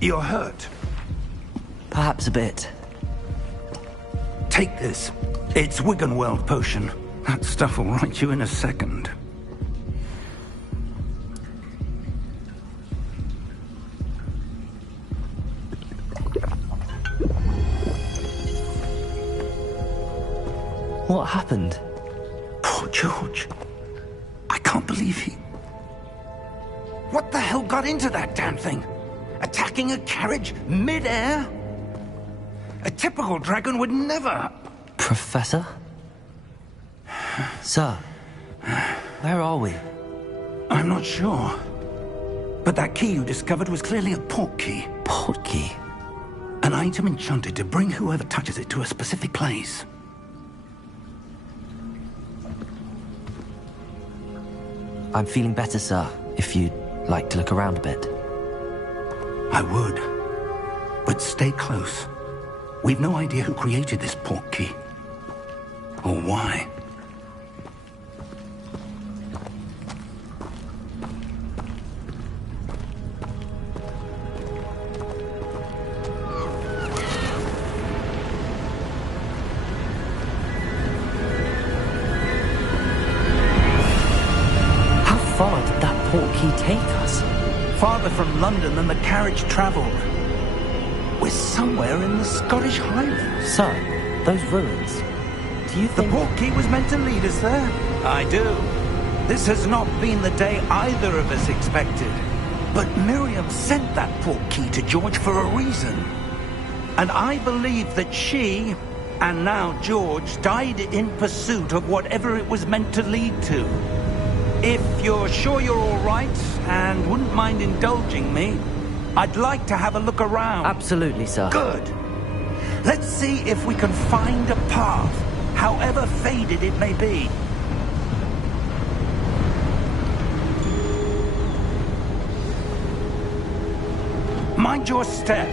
You're hurt. Perhaps a bit. Take this. It's Wiggenweld potion. That stuff will right you in a second. What happened? Poor George. I can't believe he... What the hell got into that damn thing? Attacking a carriage mid-air? A typical dragon would never... Professor? Sir, where are we? I'm not sure. But that key you discovered was clearly a port key. Port key? An item enchanted to bring whoever touches it to a specific place. I'm feeling better, sir, if you'd like to look around a bit. I would. But stay close. We've no idea who created this port key. Or why. How far did that port key take us? Farther from London than the carriage travelled. We're somewhere in the Scottish Highlands. Sir, those ruins. Do you think... The port key was meant to lead us there? I do. This has not been the day either of us expected. But Miriam sent that port key to George for a reason. And I believe that she, and now George, died in pursuit of whatever it was meant to lead to. If you're sure you're all right, and wouldn't mind indulging me, I'd like to have a look around. Absolutely, sir. Good. Let's see if we can find a path, however faded it may be. Mind your step.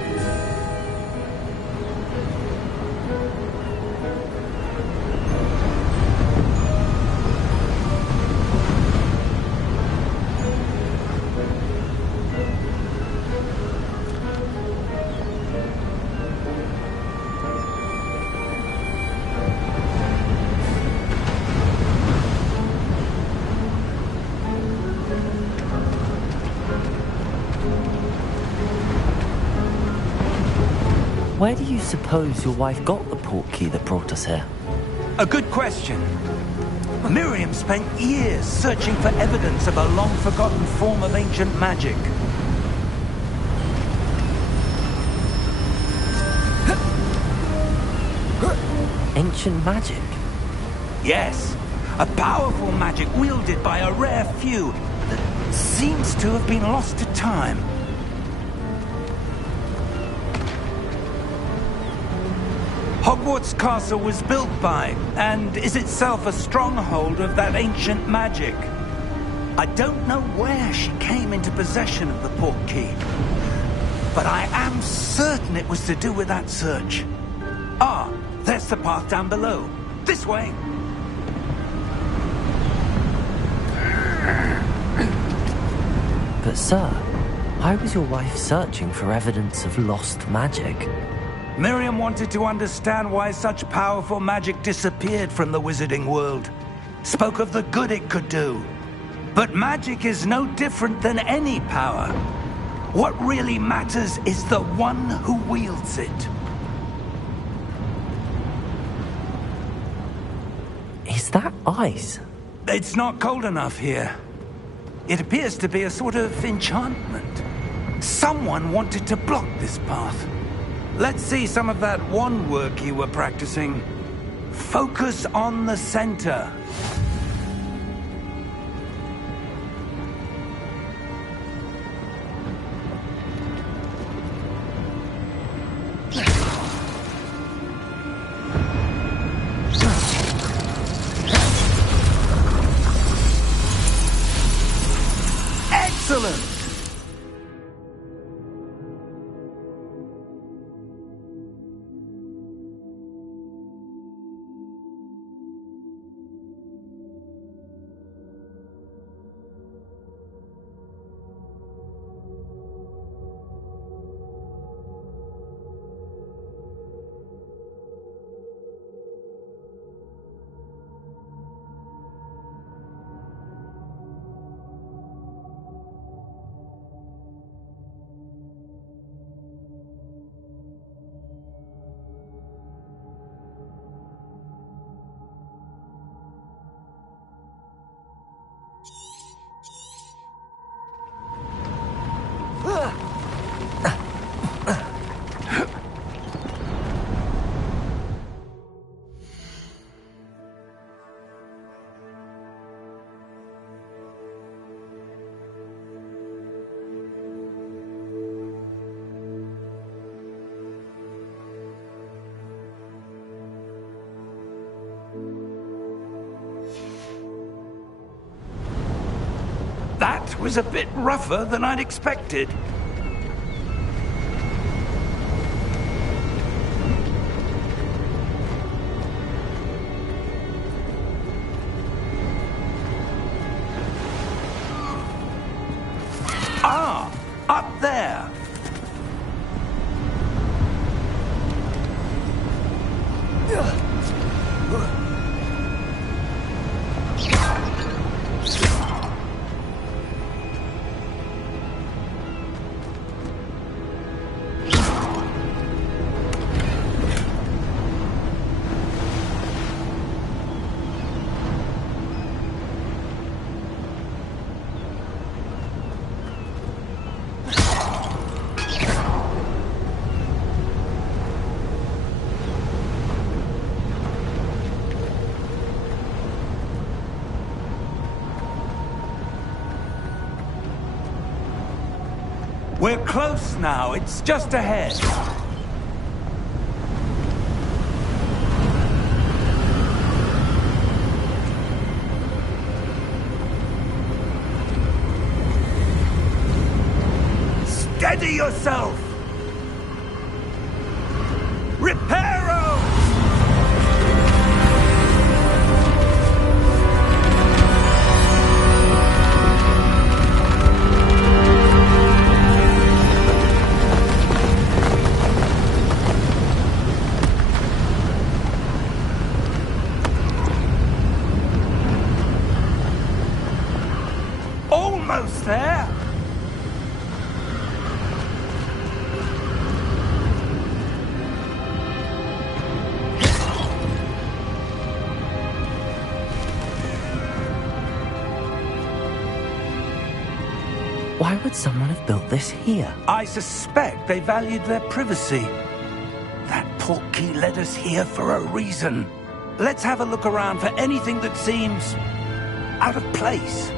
Where do you suppose your wife got the port key that brought us here? A good question. Miriam spent years searching for evidence of a long-forgotten form of ancient magic. Ancient magic? Yes, a powerful magic wielded by a rare few that seems to have been lost to time. Hogwarts Castle was built by, and is itself a stronghold of that ancient magic. I don't know where she came into possession of the port key, but I am certain it was to do with that search. Ah, there's the path down below. This way. But sir, why was your wife searching for evidence of lost magic? Miriam wanted to understand why such powerful magic disappeared from the wizarding world. Spoke of the good it could do. But magic is no different than any power. What really matters is the one who wields it. Is that ice? It's not cold enough here. It appears to be a sort of enchantment. Someone wanted to block this path. Let's see some of that wand work you were practicing. Focus on the center. Excellent! That was a bit rougher than I'd expected. Ah, up there. We're close now. It's just ahead. Steady yourself! Reparo! Almost there! Why would someone have built this here? I suspect they valued their privacy. That portkey led us here for a reason. Let's have a look around for anything that seems out of place.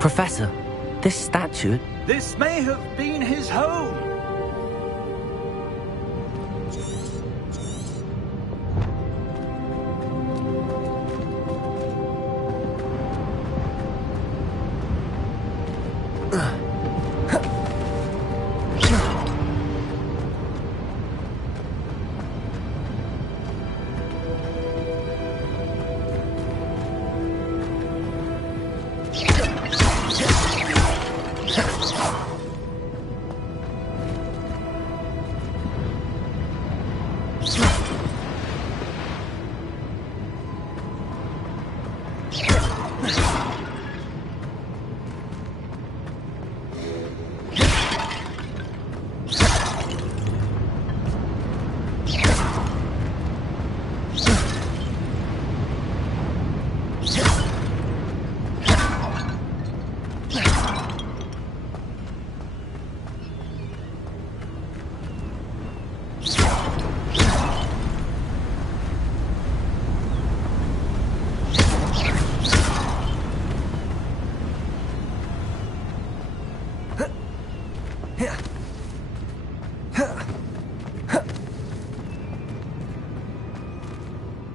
Professor, this statue... This may have been his home.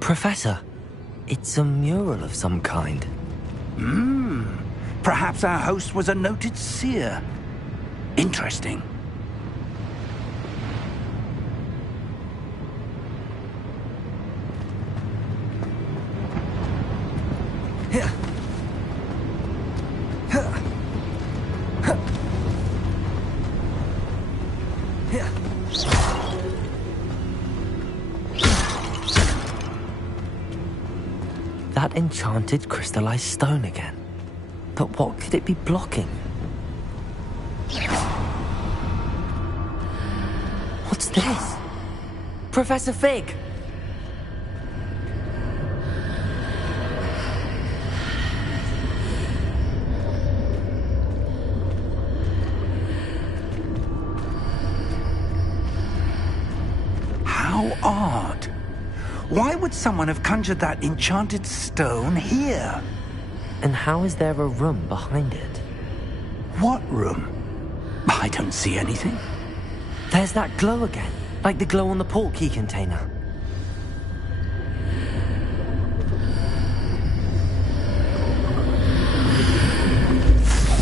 Professor, it's a mural of some kind. Perhaps our host was a noted seer. Interesting. That enchanted crystallized stone again. But what could it be blocking? What's this? Professor Fig! How odd. Why would someone have conjured that enchanted stone here? And how is there a room behind it? What room? I don't see anything. There's that glow again, like the glow on the portkey container.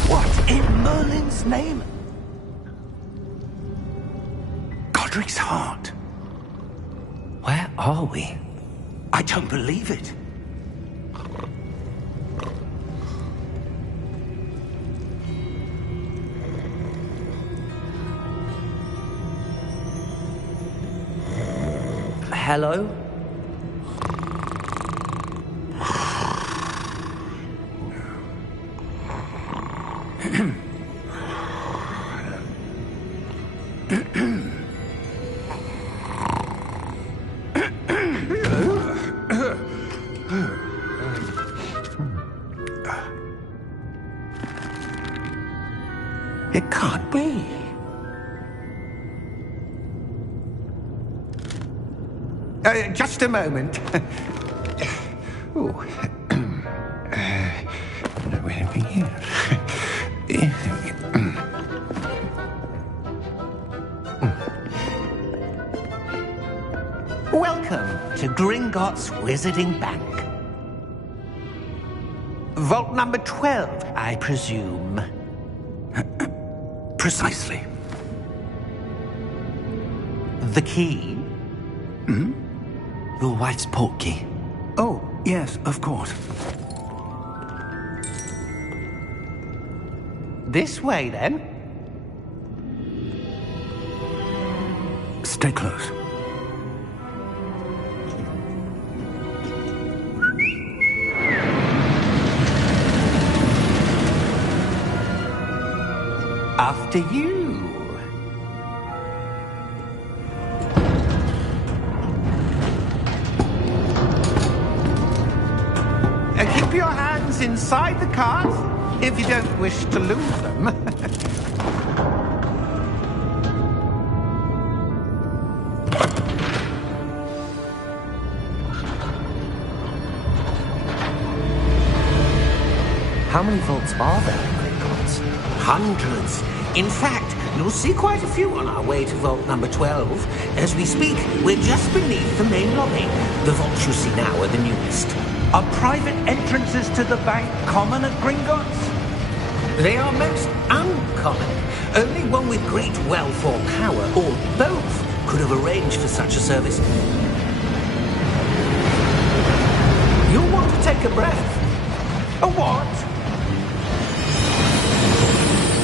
What in Merlin's name? Godric's heart. Where are we? I don't believe it. Hello? It can't be. Just a moment. Oh. Anything here? Welcome to Gringotts Wizarding Bank. Vault number 12, I presume. Precisely. The key? Your wife's portkey. Oh, yes, of course. This way, then. Stay close. After you. Keep your hands inside the cart if you don't wish to lose them. How many vaults are there in Gringotts? Hundreds. In fact, you'll see quite a few on our way to vault number 12. As we speak, we're just beneath the main lobby. The vaults you see now are the newest. Are private entrances to the bank common at Gringotts? They are most uncommon. Only one with great wealth or power, or both, could have arranged for such a service. You'll want to take a breath. A what?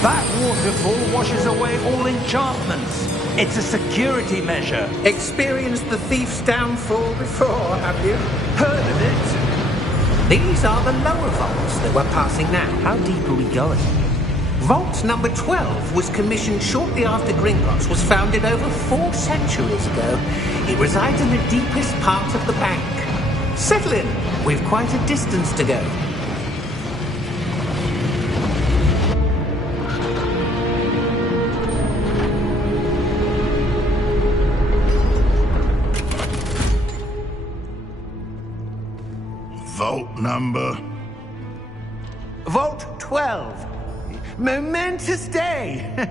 That waterfall washes away all enchantments. It's a security measure. Experienced the thief's downfall before, have you? Heard of it? These are the lower vaults that we're passing now. How deep are we going? Vault number 12 was commissioned shortly after Gringotts was founded over 4 centuries ago. It resides in the deepest part of the bank. Settle in. We've quite a distance to go. Vault number? Vault 12. Momentous day.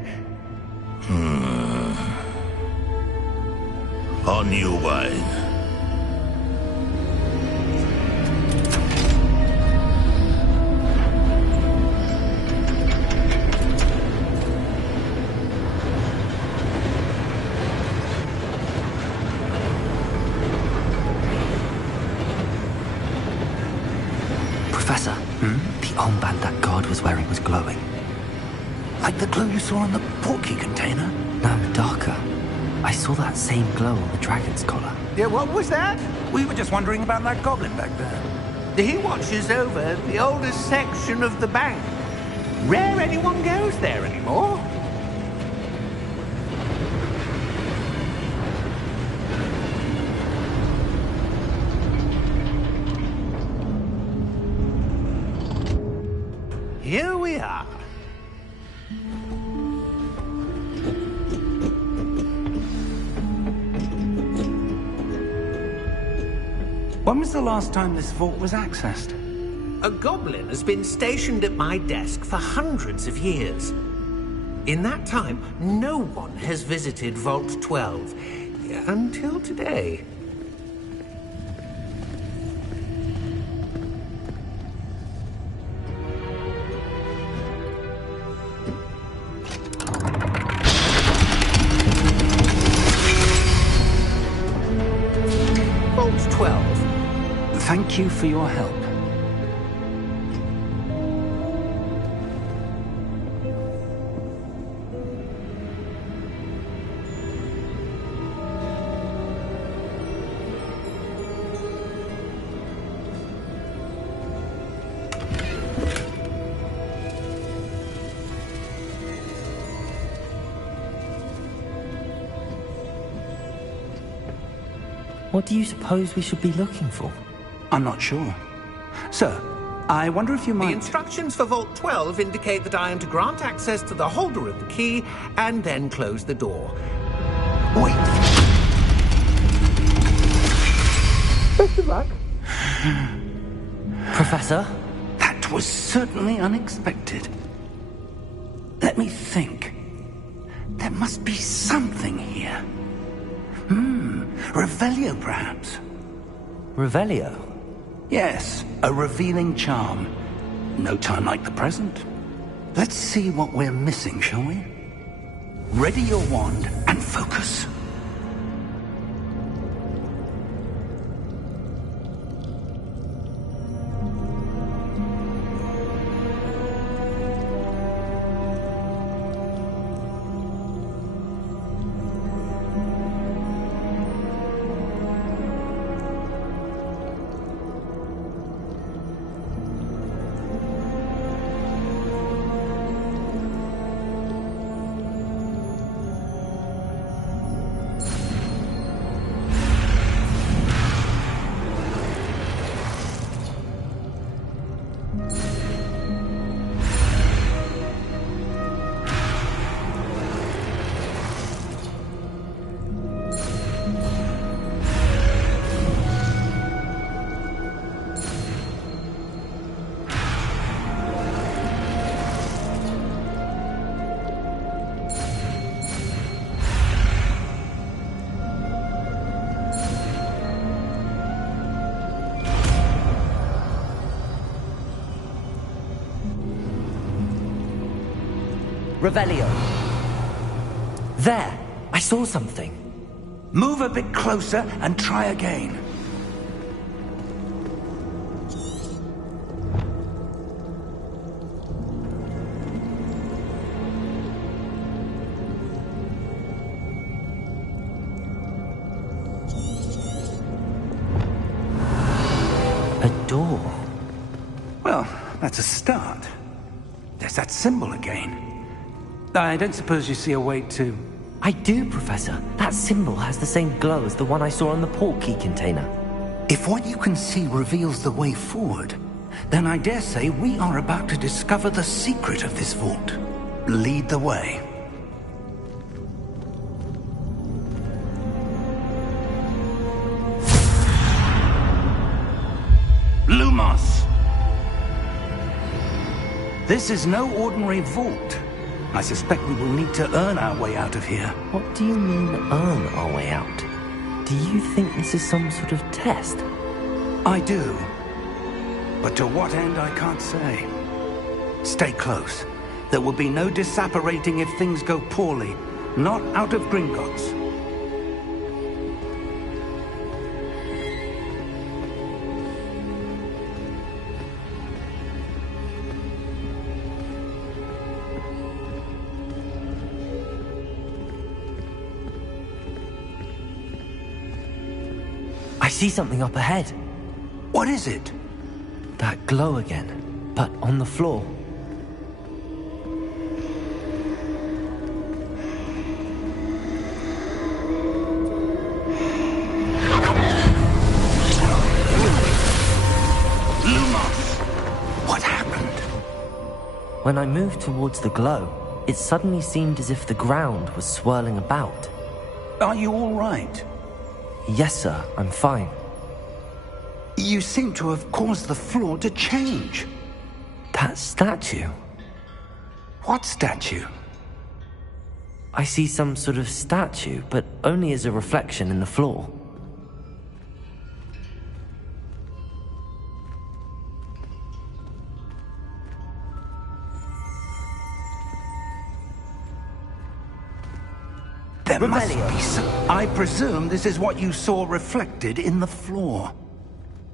On your way. The armband that guard was wearing was glowing. Like the glow you saw on the portkey container? No, darker. I saw that same glow on the dragon's collar. Yeah, what was that? We were just wondering about that goblin back there. He watches over the oldest section of the bank. Rare anyone goes there anymore. Here we are. When was the last time this vault was accessed? A goblin has been stationed at my desk for hundreds of years. In that time, no one has visited Vault 12 until today. Vault 12. Thank you for your help. What do you suppose we should be looking for? I'm not sure. Sir, I wonder if you The might... instructions for Vault 12 indicate that I am to grant access to the holder of the key and then close the door. Wait! Best of luck. Professor? That was certainly unexpected. Let me think. There must be something here. Revelio, perhaps? Revelio? Yes, a revealing charm. No time like the present. Let's see what we're missing, shall we? Ready your wand and focus. Revelio. There! I saw something. Move a bit closer and try again. A door. Well, that's a start. There's that symbol again. I don't suppose you see a way to... I do, Professor. That symbol has the same glow as the one I saw on the portkey container. If what you can see reveals the way forward, then I dare say we are about to discover the secret of this vault. Lead the way. Lumos! This is no ordinary vault. I suspect we will need to earn our way out of here. What do you mean, earn our way out? Do you think this is some sort of test? I do. But to what end, I can't say. Stay close. There will be no disapparating if things go poorly. Not out of Gringotts. see something up ahead. What is it? That glow again, but on the floor. What happened? When I moved towards the glow, it suddenly seemed as if the ground was swirling about. Are you all right? Yes, sir, I'm fine. You seem to have caused the floor to change. That statue? What statue? I see some sort of statue, but only as a reflection in the floor. There must be some... I presume this is what you saw reflected in the floor.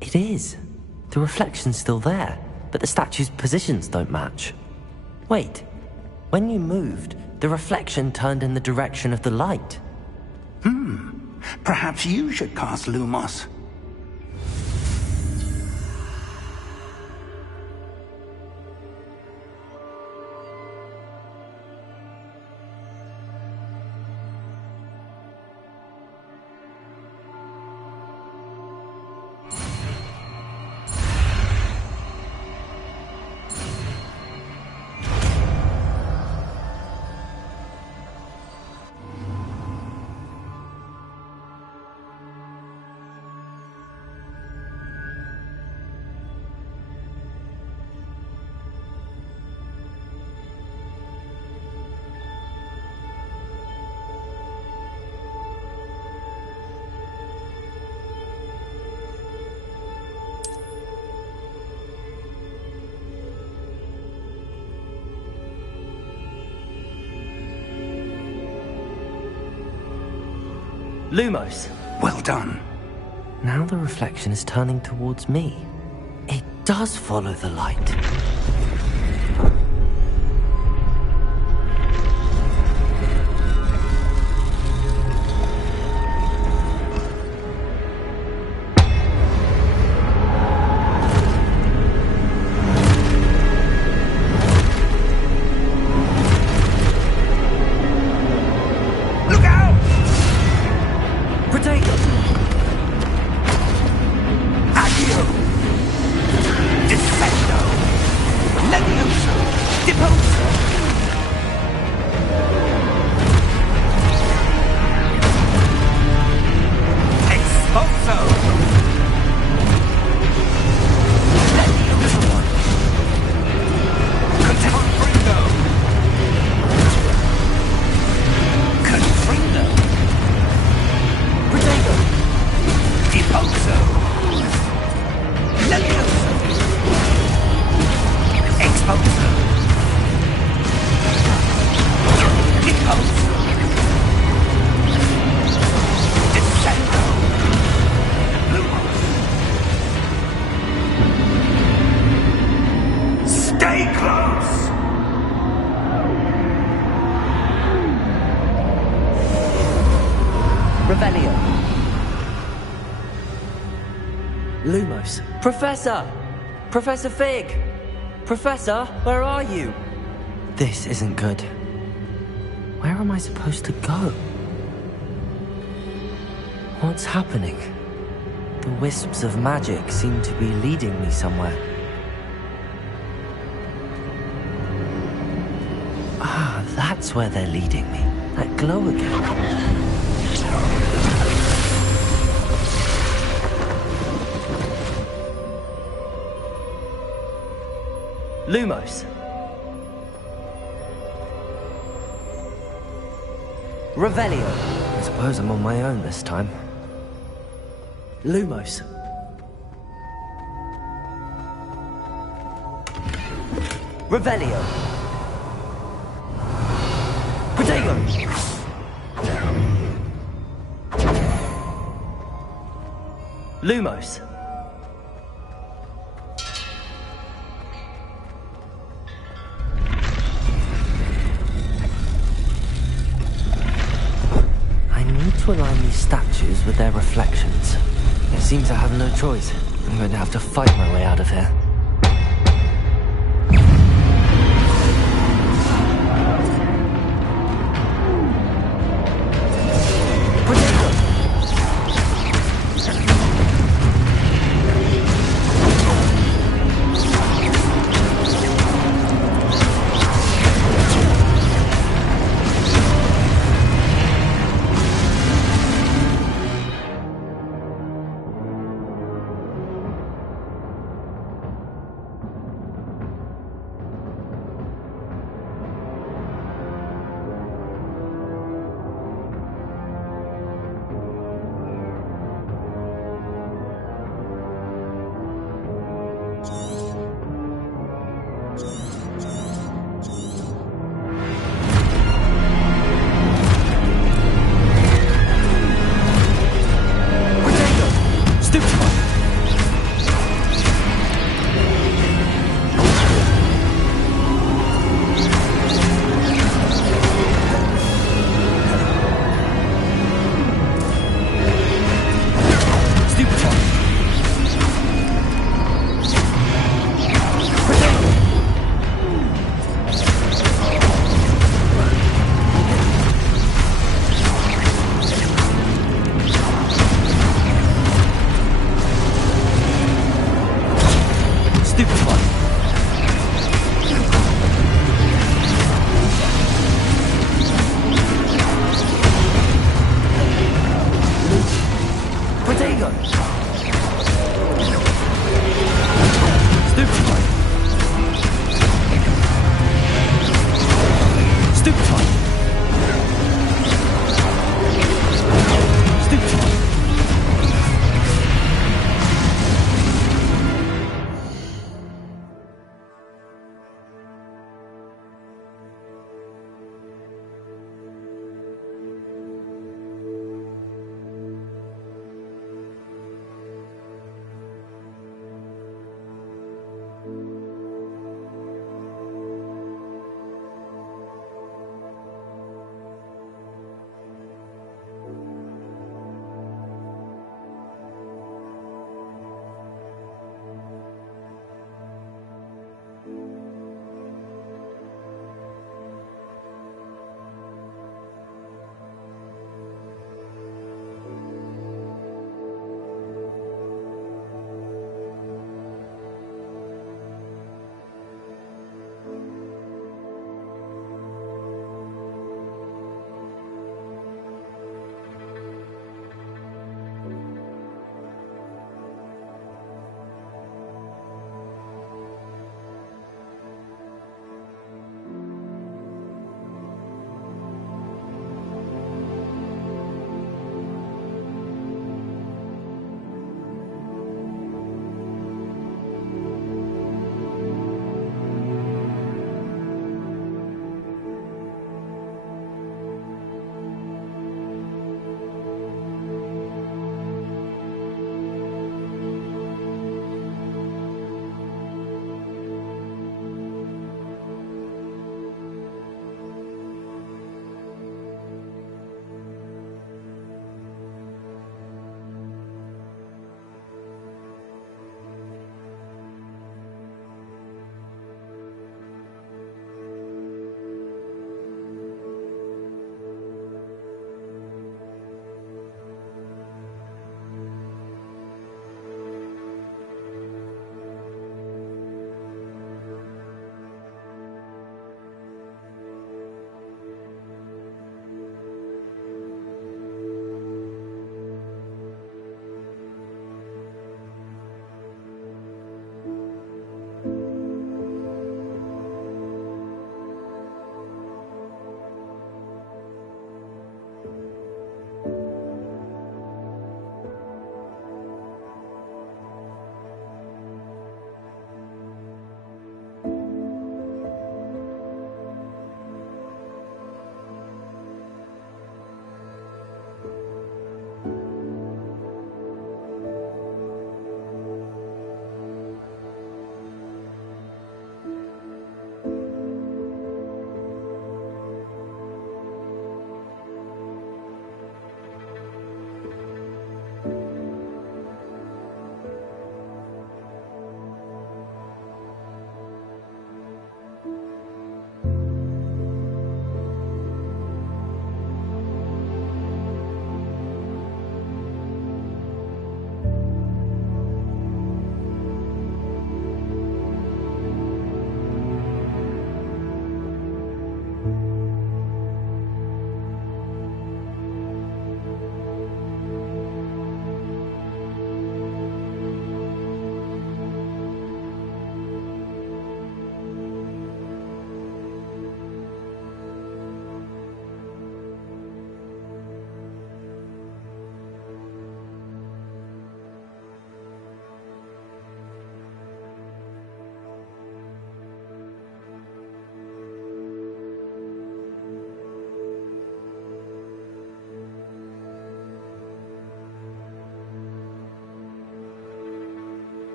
It is. The reflection's still there, but the statue's positions don't match. Wait, when you moved, the reflection turned in the direction of the light. Perhaps you should cast Lumos. Lumos! Well done. Now the reflection is turning towards me. It does follow the light. Lumos. Professor! Professor Fig! Professor, where are you? This isn't good. Where am I supposed to go? What's happening? The wisps of magic seem to be leading me somewhere. Ah, that's where they're leading me. That glow again. Lumos. Revelio. I suppose I'm on my own this time. Lumos. Revelio. Protego. Lumos. To align these statues with their reflections. It seems I have no choice. I'm going to have to fight my way out of here.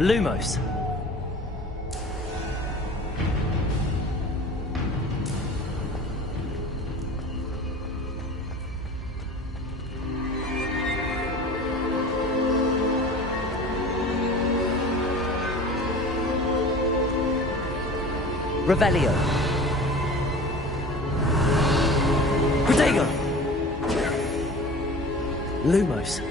Lumos. Revelio. Protego. Lumos.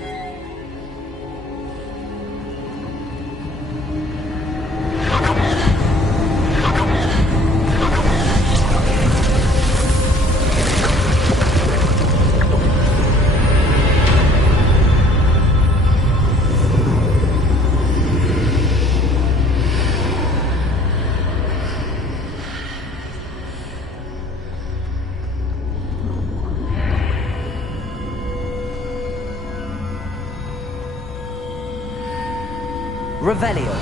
Revelio.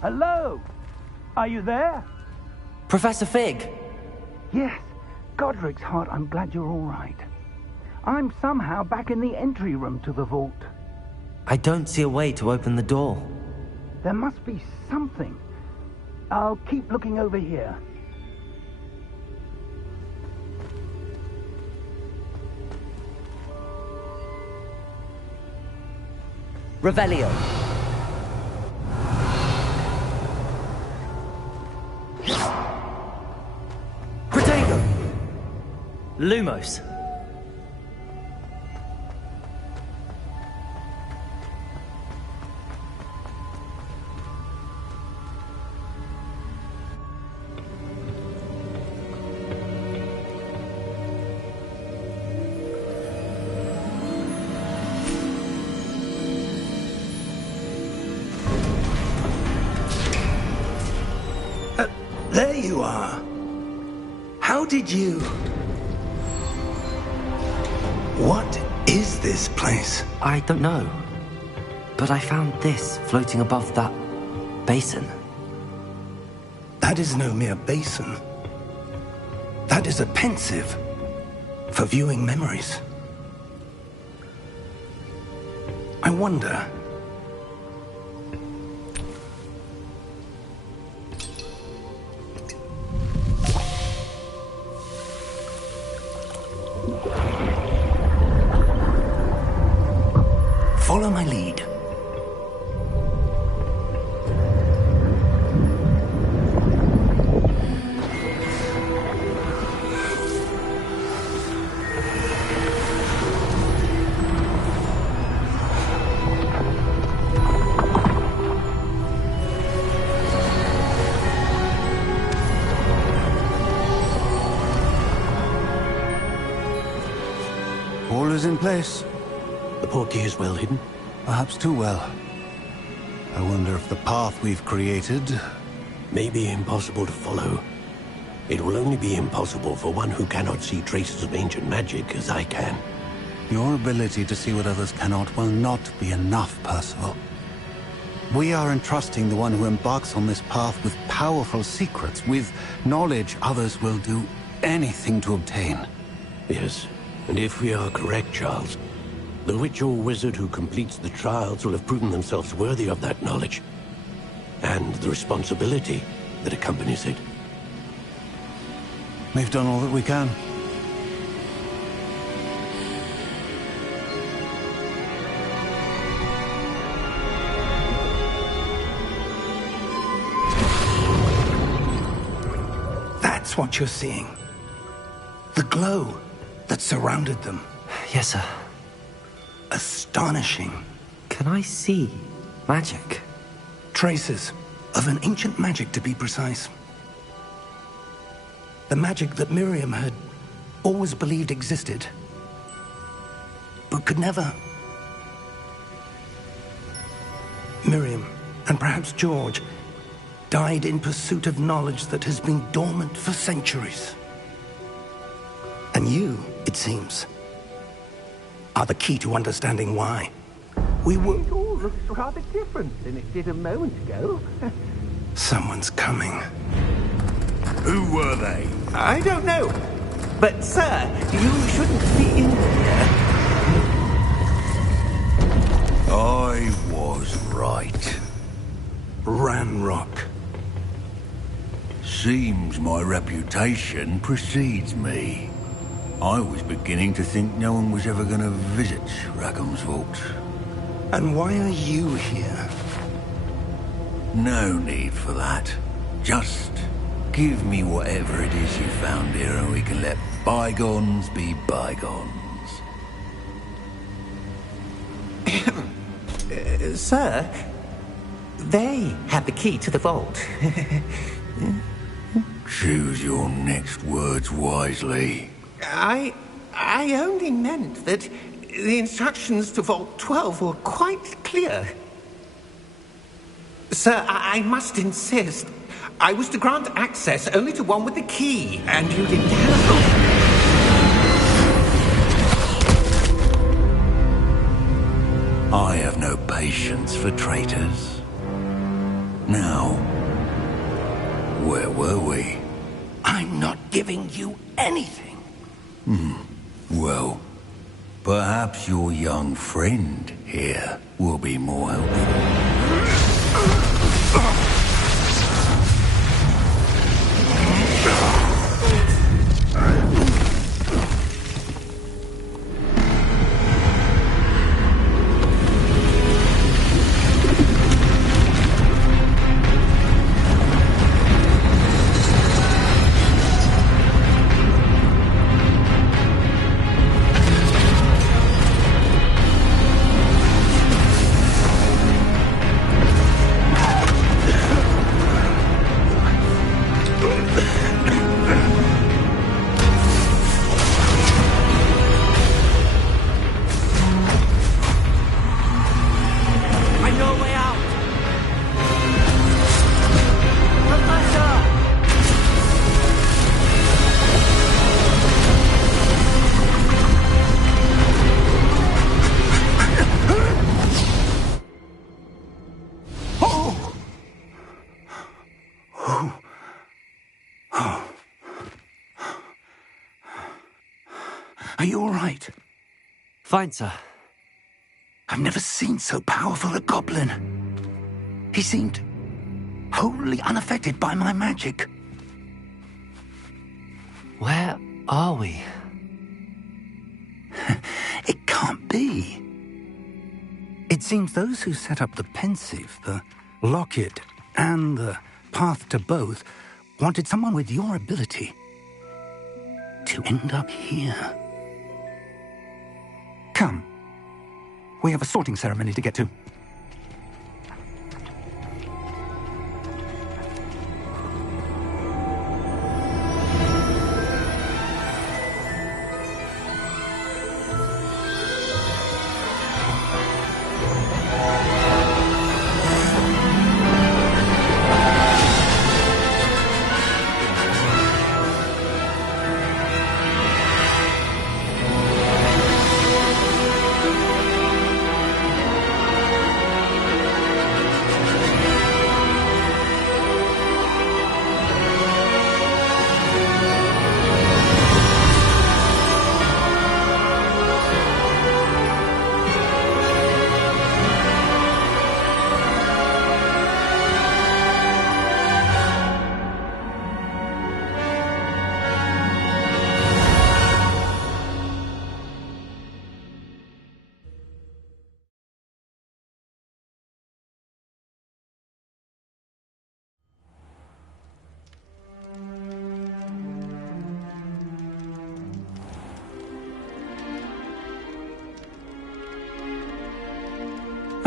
Hello? Are you there? Professor Fig. Yes. Godric's heart, I'm glad you're all right. I'm somehow back in the entry room to the vault. I don't see a way to open the door. There must be something. I'll keep looking over here. Revelio. Protego. Lumos. There you are. How did you... What is this place? I don't know. But I found this floating above that basin. That is no mere basin. That is a pensive for viewing memories. I wonder... Follow my lead. All is in place. The portkey is well hidden. Perhaps too well. I wonder if the path we've created... May be impossible to follow. It will only be impossible for one who cannot see traces of ancient magic as I can. Your ability to see what others cannot will not be enough, Percival. We are entrusting the one who embarks on this path with powerful secrets, with knowledge others will do anything to obtain. Yes, and if we are correct, Charles, the witch or wizard who completes the trials will have proven themselves worthy of that knowledge, and the responsibility that accompanies it. We've done all that we can. That's what you're seeing. The glow that surrounded them. Yes, sir. Astonishing. Can I see magic? Traces of an ancient magic, to be precise. The magic that Miriam had always believed existed, but could never Miriam, and perhaps George, died in pursuit of knowledge that has been dormant for centuries. And you, it seems, are the key to understanding why. It all looks rather different than it did a moment ago. Someone's coming. Who were they? I don't know. But, sir, you shouldn't be in here. I was right. Ranrock. Seems my reputation precedes me. I was beginning to think no one was ever going to visit Rackham's vault. And why are you here? No need for that. Just give me whatever it is you found here and we can let bygones be bygones. Sir, they have the key to the vault. Choose your next words wisely. I only meant that the instructions to Vault 12 were quite clear. Sir, I must insist. I was to grant access only to one with the key, and you didn't have I have no patience for traitors. Now, where were we? I'm not giving you anything. Well, perhaps your young friend here will be more helpful. Are you all right? Fine, sir. I've never seen so powerful a goblin. He seemed wholly unaffected by my magic. Where are we? It can't be. It seems those who set up the pensive, the locket, and the path to both wanted someone with your ability to end up here. Come. We have a sorting ceremony to get to.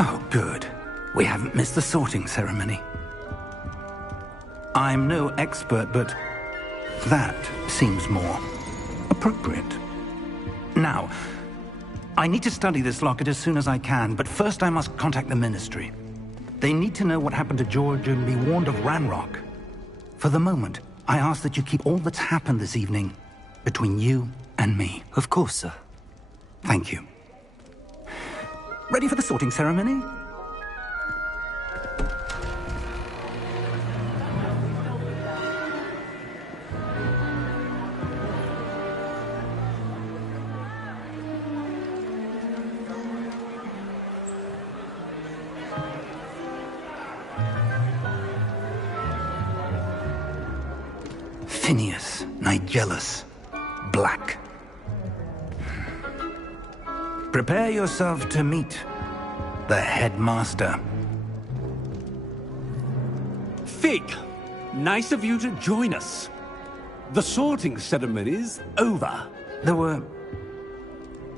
Oh, good. We haven't missed the sorting ceremony. I'm no expert, but that seems more appropriate. Now, I need to study this locket as soon as I can, but first I must contact the Ministry. They need to know what happened to George and be warned of Ranrock. For the moment, I ask that you keep all that's happened this evening between you and me. Of course, sir. Thank you. Ready for the sorting ceremony? Phineas, Nigellus, Black. Prepare yourself to meet the headmaster. Fig, nice of you to join us. The sorting ceremony's over. There were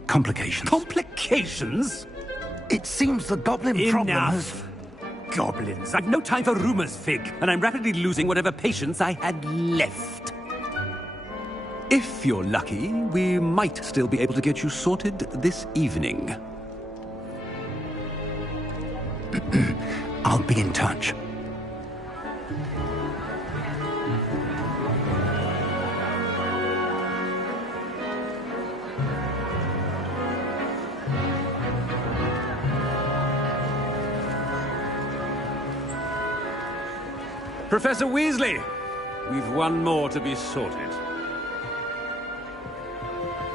complications. Complications? It seems the goblin problem has... Enough. Goblins. I've no time for rumors, Fig, and I'm rapidly losing whatever patience I had left. If you're lucky, we might still be able to get you sorted this evening. I'll be in touch. Professor Weasley, we've one more to be sorted.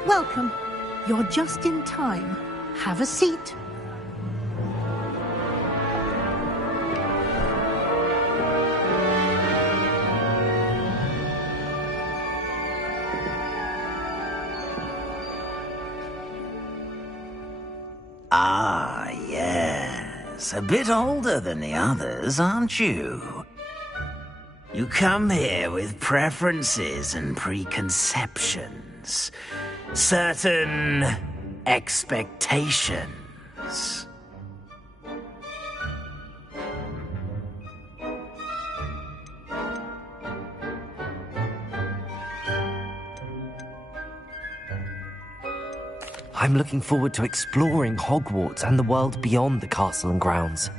Welcome. You're just in time. Have a seat. Ah, yes. A bit older than the others, aren't you? You come here with preferences and preconceptions. Certain expectations. I'm looking forward to exploring Hogwarts and the world beyond the castle and grounds.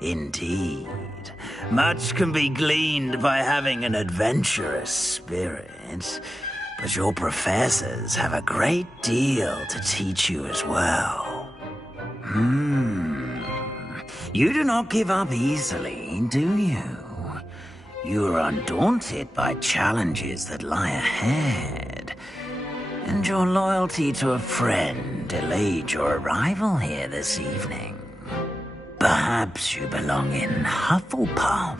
Indeed. Much can be gleaned by having an adventurous spirit, but your professors have a great deal to teach you as well. You do not give up easily, do you? You are undaunted by challenges that lie ahead, and your loyalty to a friend delayed your arrival here this evening. Perhaps you belong in Hufflepuff.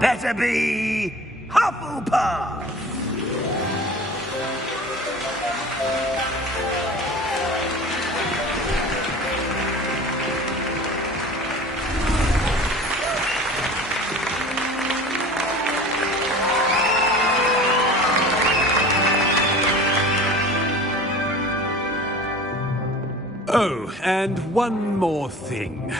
Better be Hufflepuff! Oh, and one more thing.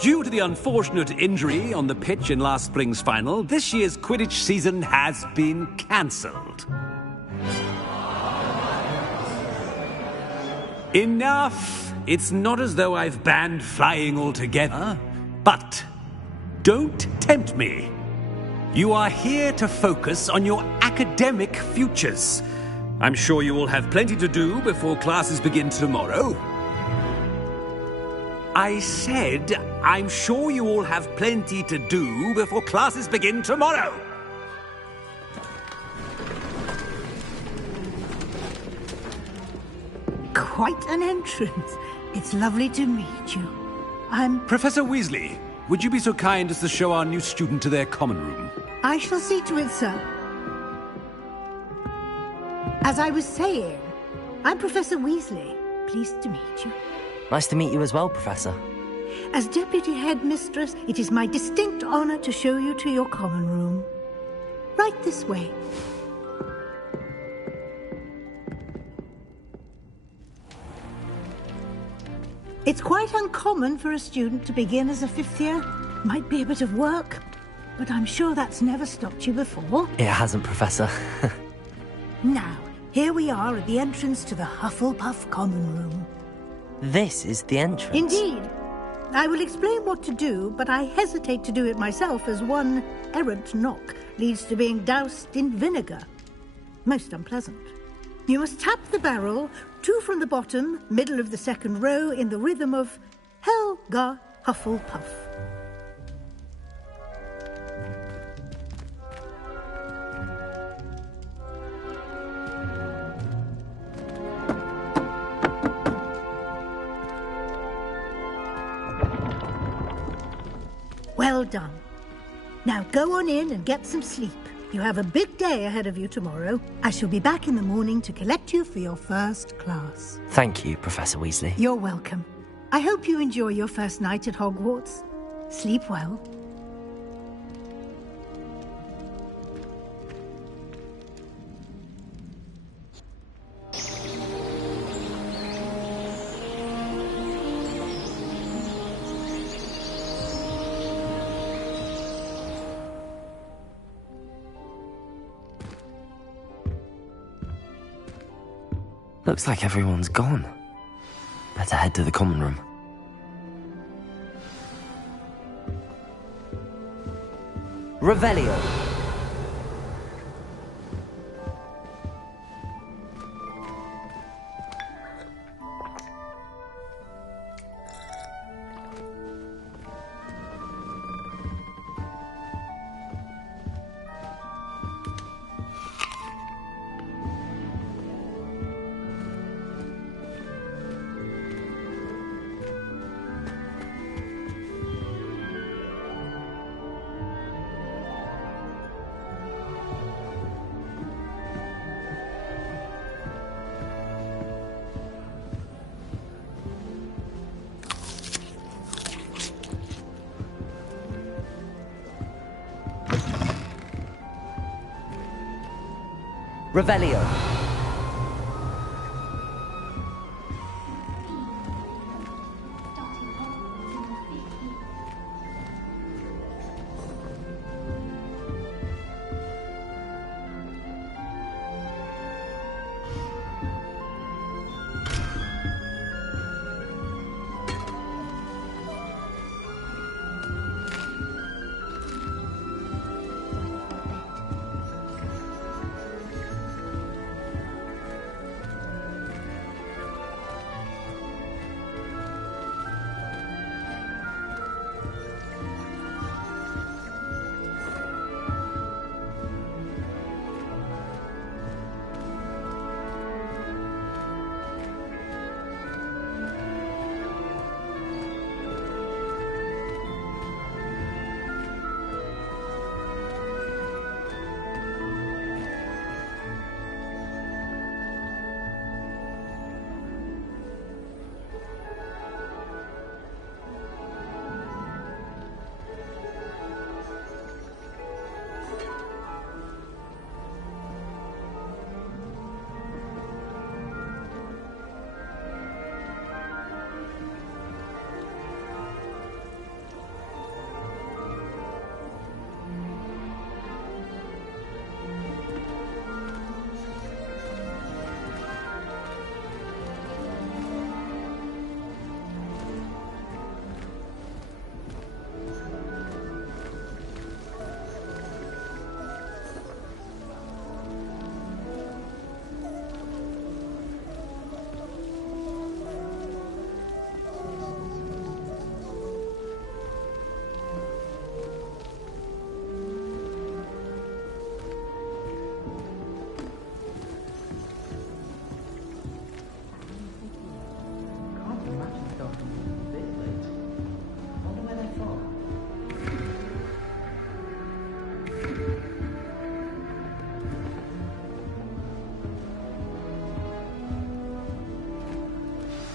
Due to the unfortunate injury on the pitch in last spring's final, this year's Quidditch season has been cancelled. Enough! It's not as though I've banned flying altogether, but don't tempt me. You are here to focus on your academic futures. I'm sure you will have plenty to do before classes begin tomorrow. I said, I'm sure you all have plenty to do before classes begin tomorrow. Quite an entrance. It's lovely to meet you. I'm... Professor Weasley, would you be so kind as to show our new student to their common room? I shall see to it, sir. As I was saying, I'm Professor Weasley. Pleased to meet you. Nice to meet you as well, Professor. As Deputy Headmistress, it is my distinct honor to show you to your common room. Right this way. It's quite uncommon for a student to begin as a fifth year. Might be a bit of work, but I'm sure that's never stopped you before. It hasn't, Professor. Now, here we are at the entrance to the Hufflepuff Common Room. This is the entrance? Indeed. I will explain what to do, but I hesitate to do it myself as one errant knock leads to being doused in vinegar. Most unpleasant. You must tap the barrel, 2 from the bottom, middle of the second row, in the rhythm of Helga Hufflepuff. Well done. Now go on in and get some sleep. You have a big day ahead of you tomorrow. I shall be back in the morning to collect you for your first class. Thank you, Professor Weasley. You're welcome. I hope you enjoy your first night at Hogwarts. Sleep well. Looks like everyone's gone. Better head to the common room. Revelio. Revelio.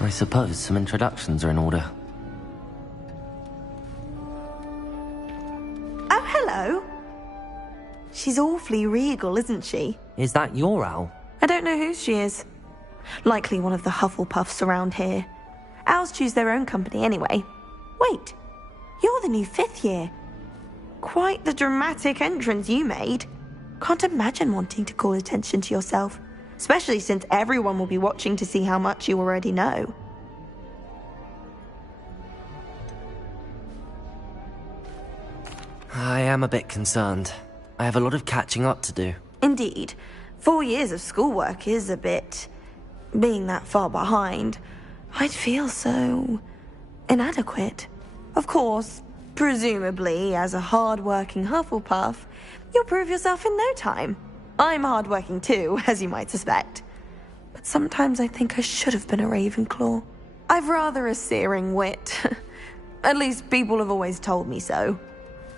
I suppose some introductions are in order. Oh, hello. She's awfully regal, isn't she? Is that your owl? I don't know whose she is. Likely one of the Hufflepuffs around here. Owls choose their own company anyway. Wait, you're the new 5th year. Quite the dramatic entrance you made. Can't imagine wanting to call attention to yourself, especially since everyone will be watching to see how much you already know. I am a bit concerned. I have a lot of catching up to do. Indeed. 4 years of schoolwork is a bit... being that far behind, I'd feel so... inadequate. Of course, presumably, as a hard-working Hufflepuff, you'll prove yourself in no time. I'm hard-working too, as you might suspect. But sometimes I think I should have been a Ravenclaw. I've rather a searing wit. At least people have always told me so.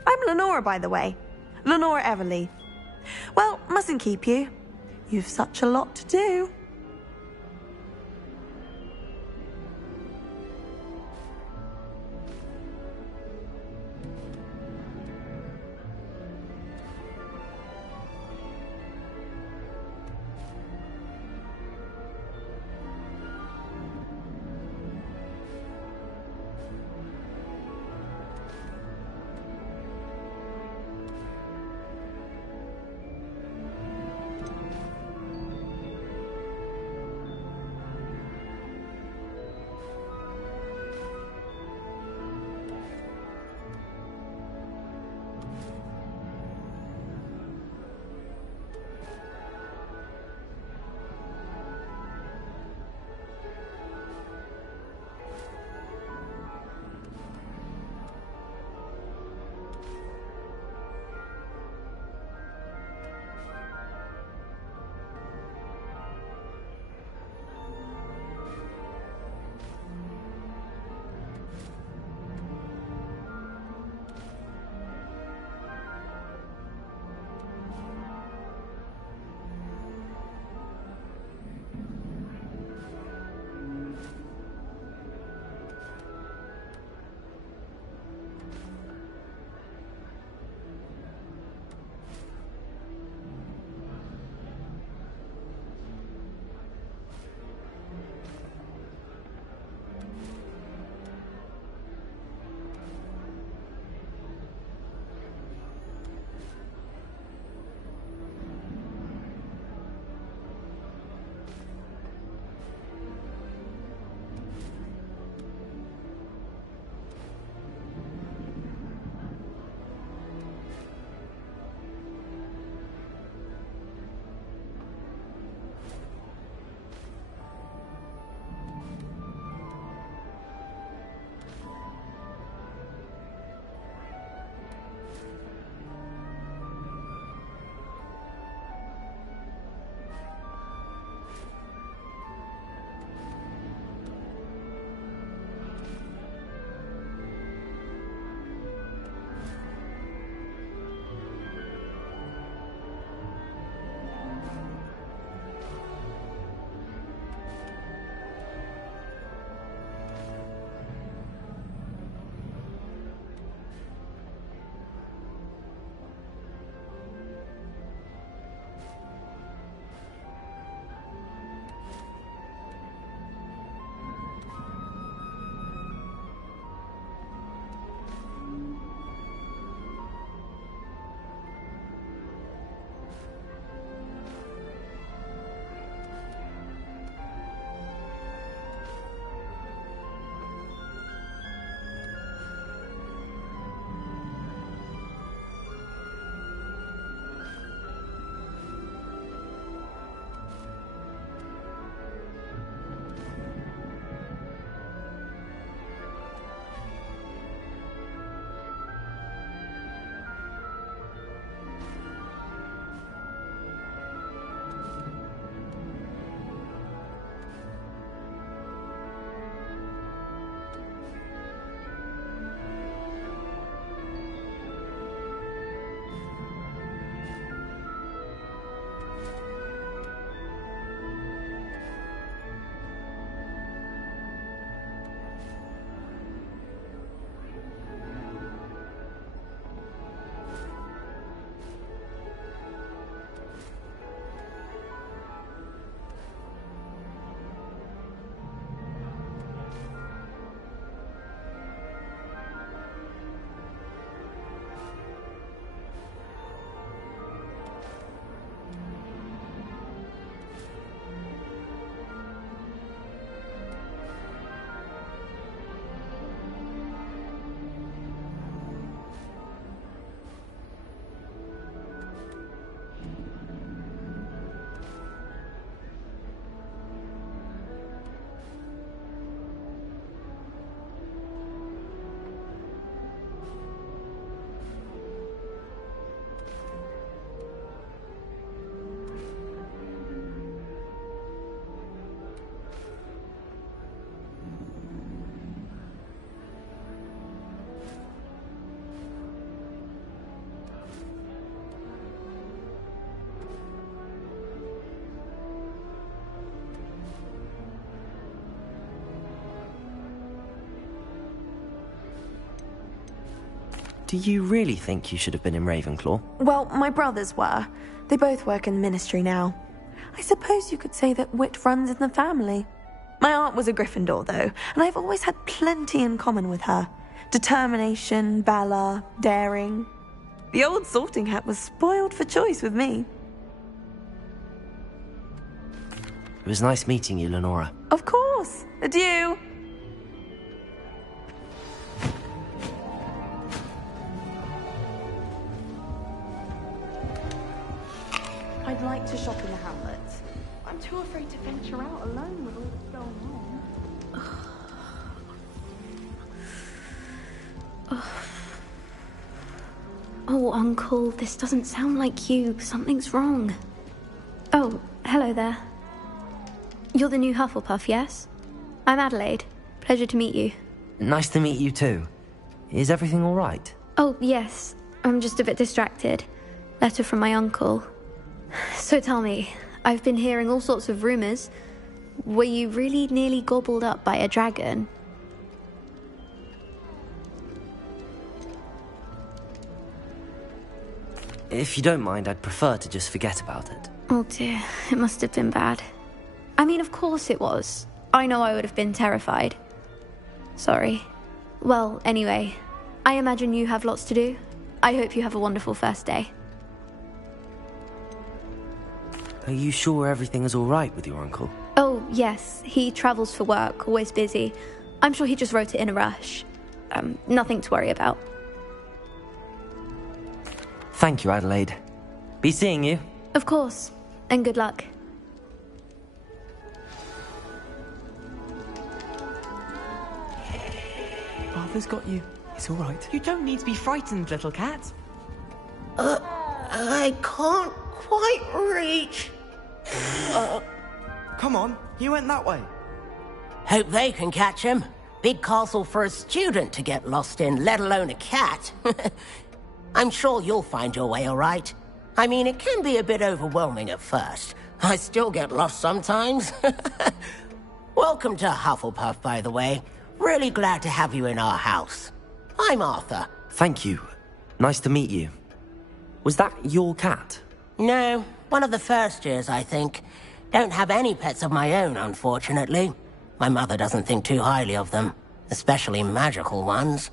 I'm Lenora, by the way. Lenora Everly. Well, mustn't keep you. You've such a lot to do. Do you really think you should have been in Ravenclaw? Well, my brothers were. They both work in the ministry now. I suppose you could say that wit runs in the family. My aunt was a Gryffindor, though, and I've always had plenty in common with her. Determination, valor, daring. The old sorting hat was spoiled for choice with me. It was nice meeting you, Lenora. Of course. Adieu. I'd like to shop in the Hamlets. I'm too afraid to venture out alone with all that's going on. Oh, Uncle, this doesn't sound like you. Something's wrong. Oh, hello there. You're the new Hufflepuff, yes? I'm Adelaide. Pleasure to meet you. Nice to meet you too. Is everything all right? Oh, yes. I'm just a bit distracted. Letter from my uncle. So tell me, I've been hearing all sorts of rumors. Were you really nearly gobbled up by a dragon? If you don't mind, I'd prefer to just forget about it. Oh dear, it must have been bad. I mean, of course it was. I know I would have been terrified. Sorry. Well, anyway, I imagine you have lots to do. I hope you have a wonderful first day. Are you sure everything is all right with your uncle? Oh, yes. He travels for work, always busy. I'm sure he just wrote it in a rush. Nothing to worry about. Thank you, Adelaide. Be seeing you. Of course. And good luck. Arthur's got you. It's all right. You don't need to be frightened, little cat. I can't quite reach. Come on, he went that way. Hope they can catch him. Big castle for a student to get lost in, let alone a cat. I'm sure you'll find your way all right. I mean, it can be a bit overwhelming at first. I still get lost sometimes. Welcome to Hufflepuff, by the way. Really glad to have you in our house. I'm Arthur. Thank you. Nice to meet you. Was that your cat? No, one of the first years, I think. Don't have any pets of my own, unfortunately. My mother doesn't think too highly of them, especially magical ones.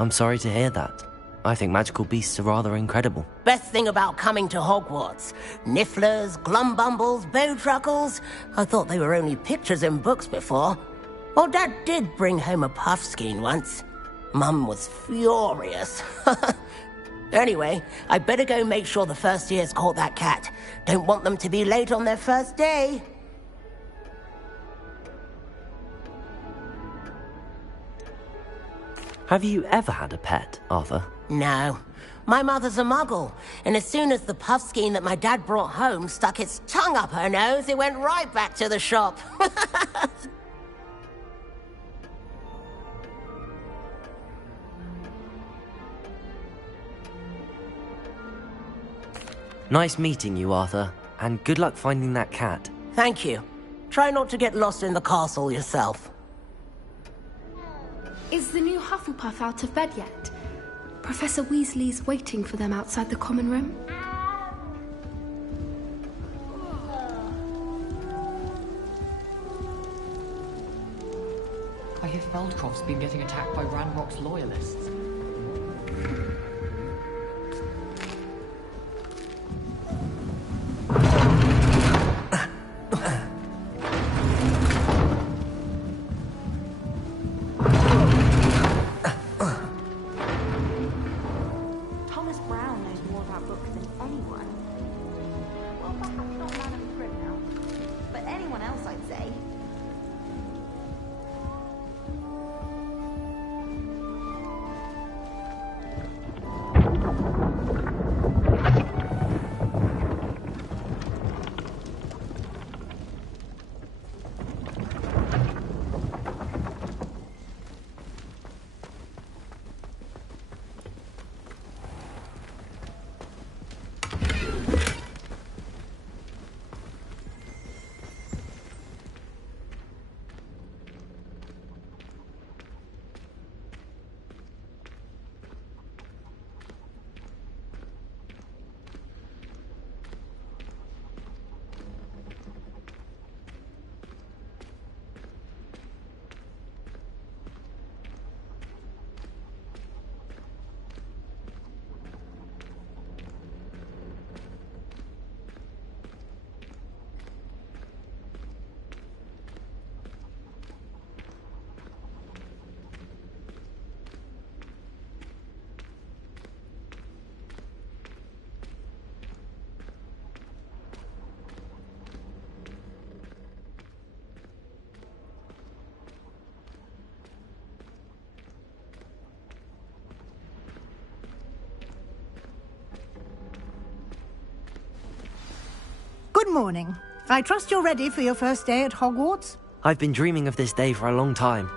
I'm sorry to hear that. I think magical beasts are rather incredible. Best thing about coming to Hogwarts. Nifflers, glumbumbles, bowtruckles. I thought they were only pictures in books before. Well, Dad did bring home a puffskein once. Mum was furious. Anyway, I better go make sure the first years caught that cat. Don't want them to be late on their first day. Have you ever had a pet, Arthur? No. My mother's a muggle, and as soon as the puffskein that my dad brought home stuck its tongue up her nose, it went right back to the shop. Nice meeting you, Arthur, and good luck finding that cat. Thank you. Try not to get lost in the castle yourself. Is the new Hufflepuff out of bed yet? Professor Weasley's waiting for them outside the common room. I hear Feldcroft's been getting attacked by Ranrock's loyalists. Good morning. I trust you're ready for your first day at Hogwarts? I've been dreaming of this day for a long time.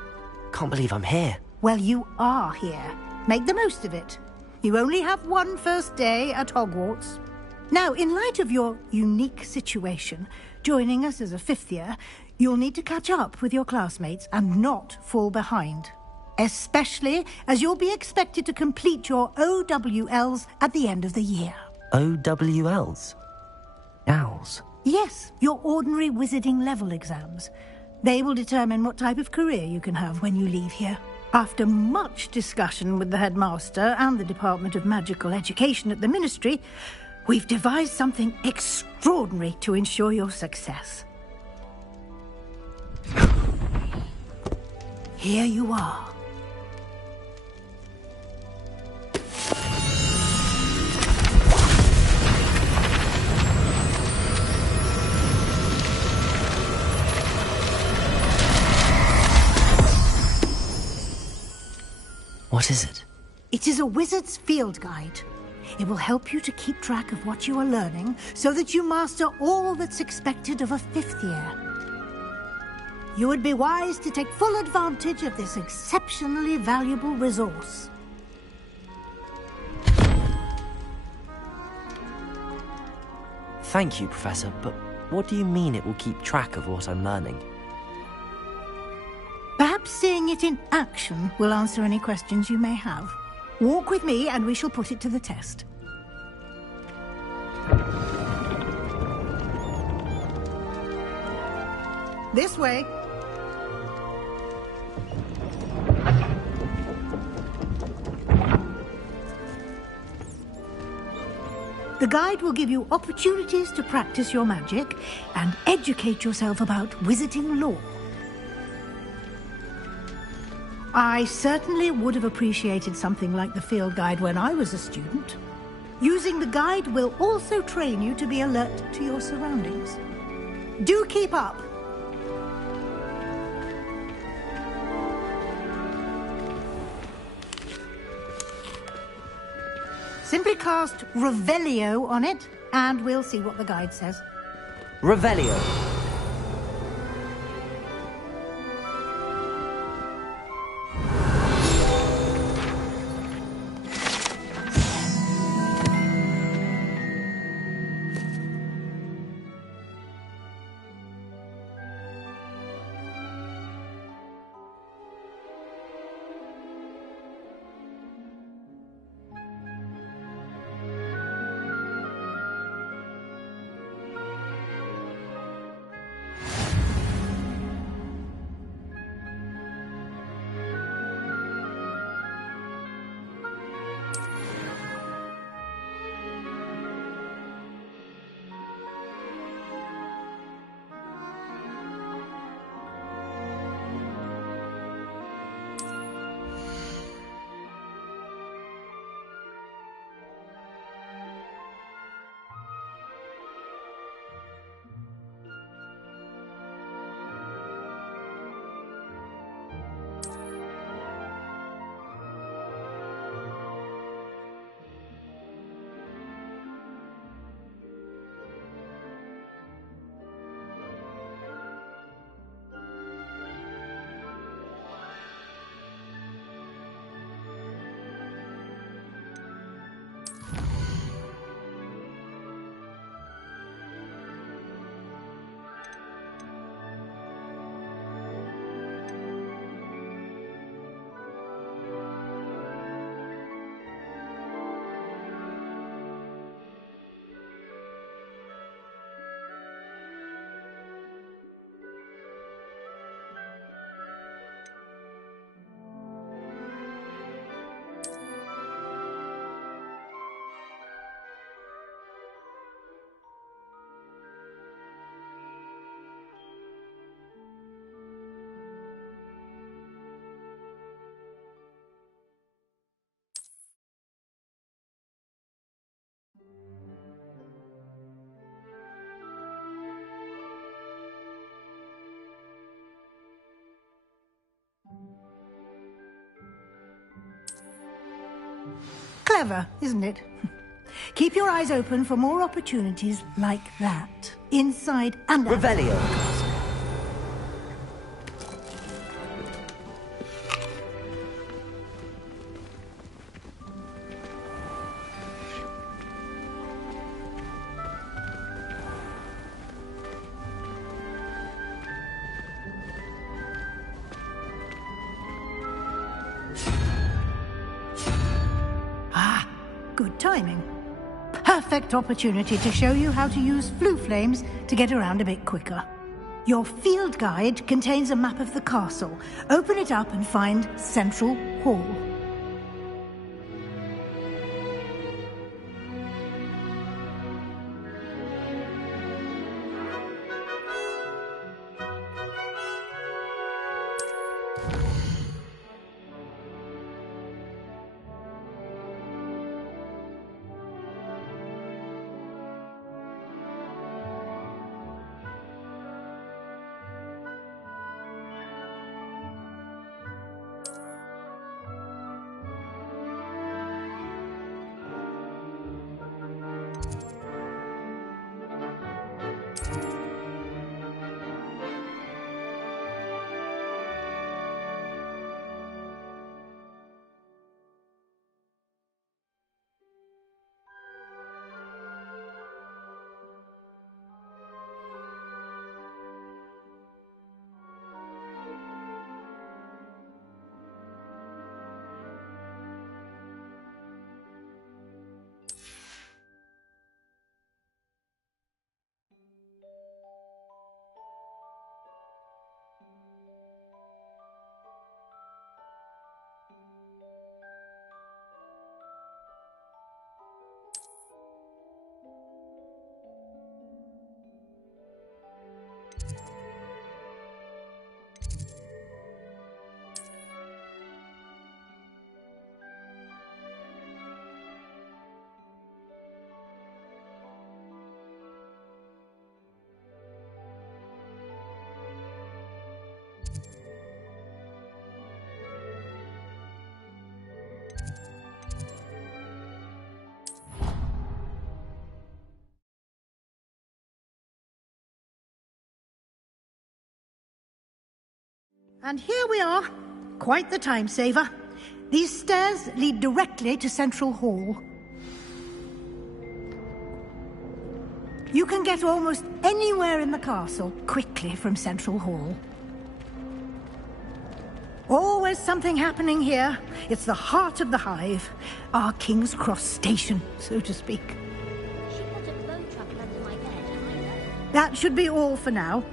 Can't believe I'm here. Well, you are here. Make the most of it. You only have one first day at Hogwarts. Now, in light of your unique situation, joining us as a fifth year, you'll need to catch up with your classmates and not fall behind. Especially as you'll be expected to complete your OWLs at the end of the year. OWLs? Owls? Yes, your ordinary wizarding level exams. They will determine what type of career you can have when you leave here. After much discussion with the headmaster and the Department of Magical Education at the Ministry, we've devised something extraordinary to ensure your success. Here you are. What is it? It is a wizard's field guide. It will help you to keep track of what you are learning so that you master all that's expected of a fifth year. You would be wise to take full advantage of this exceptionally valuable resource. Thank you, Professor, but what do you mean it will keep track of what I'm learning? Perhaps seeing it in action will answer any questions you may have. Walk with me and we shall put it to the test. This way. The guide will give you opportunities to practice your magic and educate yourself about wizarding lore. I certainly would have appreciated something like the field guide when I was a student. Using the guide will also train you to be alert to your surroundings. Do keep up! Simply cast Revelio on it, and we'll see what the guide says. Revelio. Clever, isn't it? Keep your eyes open for more opportunities like that, inside and out. Revelio. Good timing. Perfect opportunity to show you how to use flue flames to get around a bit quicker. Your field guide contains a map of the castle. Open it up and find Central Hall. And here we are. Quite the time saver. These stairs lead directly to Central Hall. You can get almost anywhere in the castle quickly from Central Hall. Always something happening here. It's the heart of the hive. Our King's Cross station, so to speak. She put a blow trumpet under my bed. That should be all for now.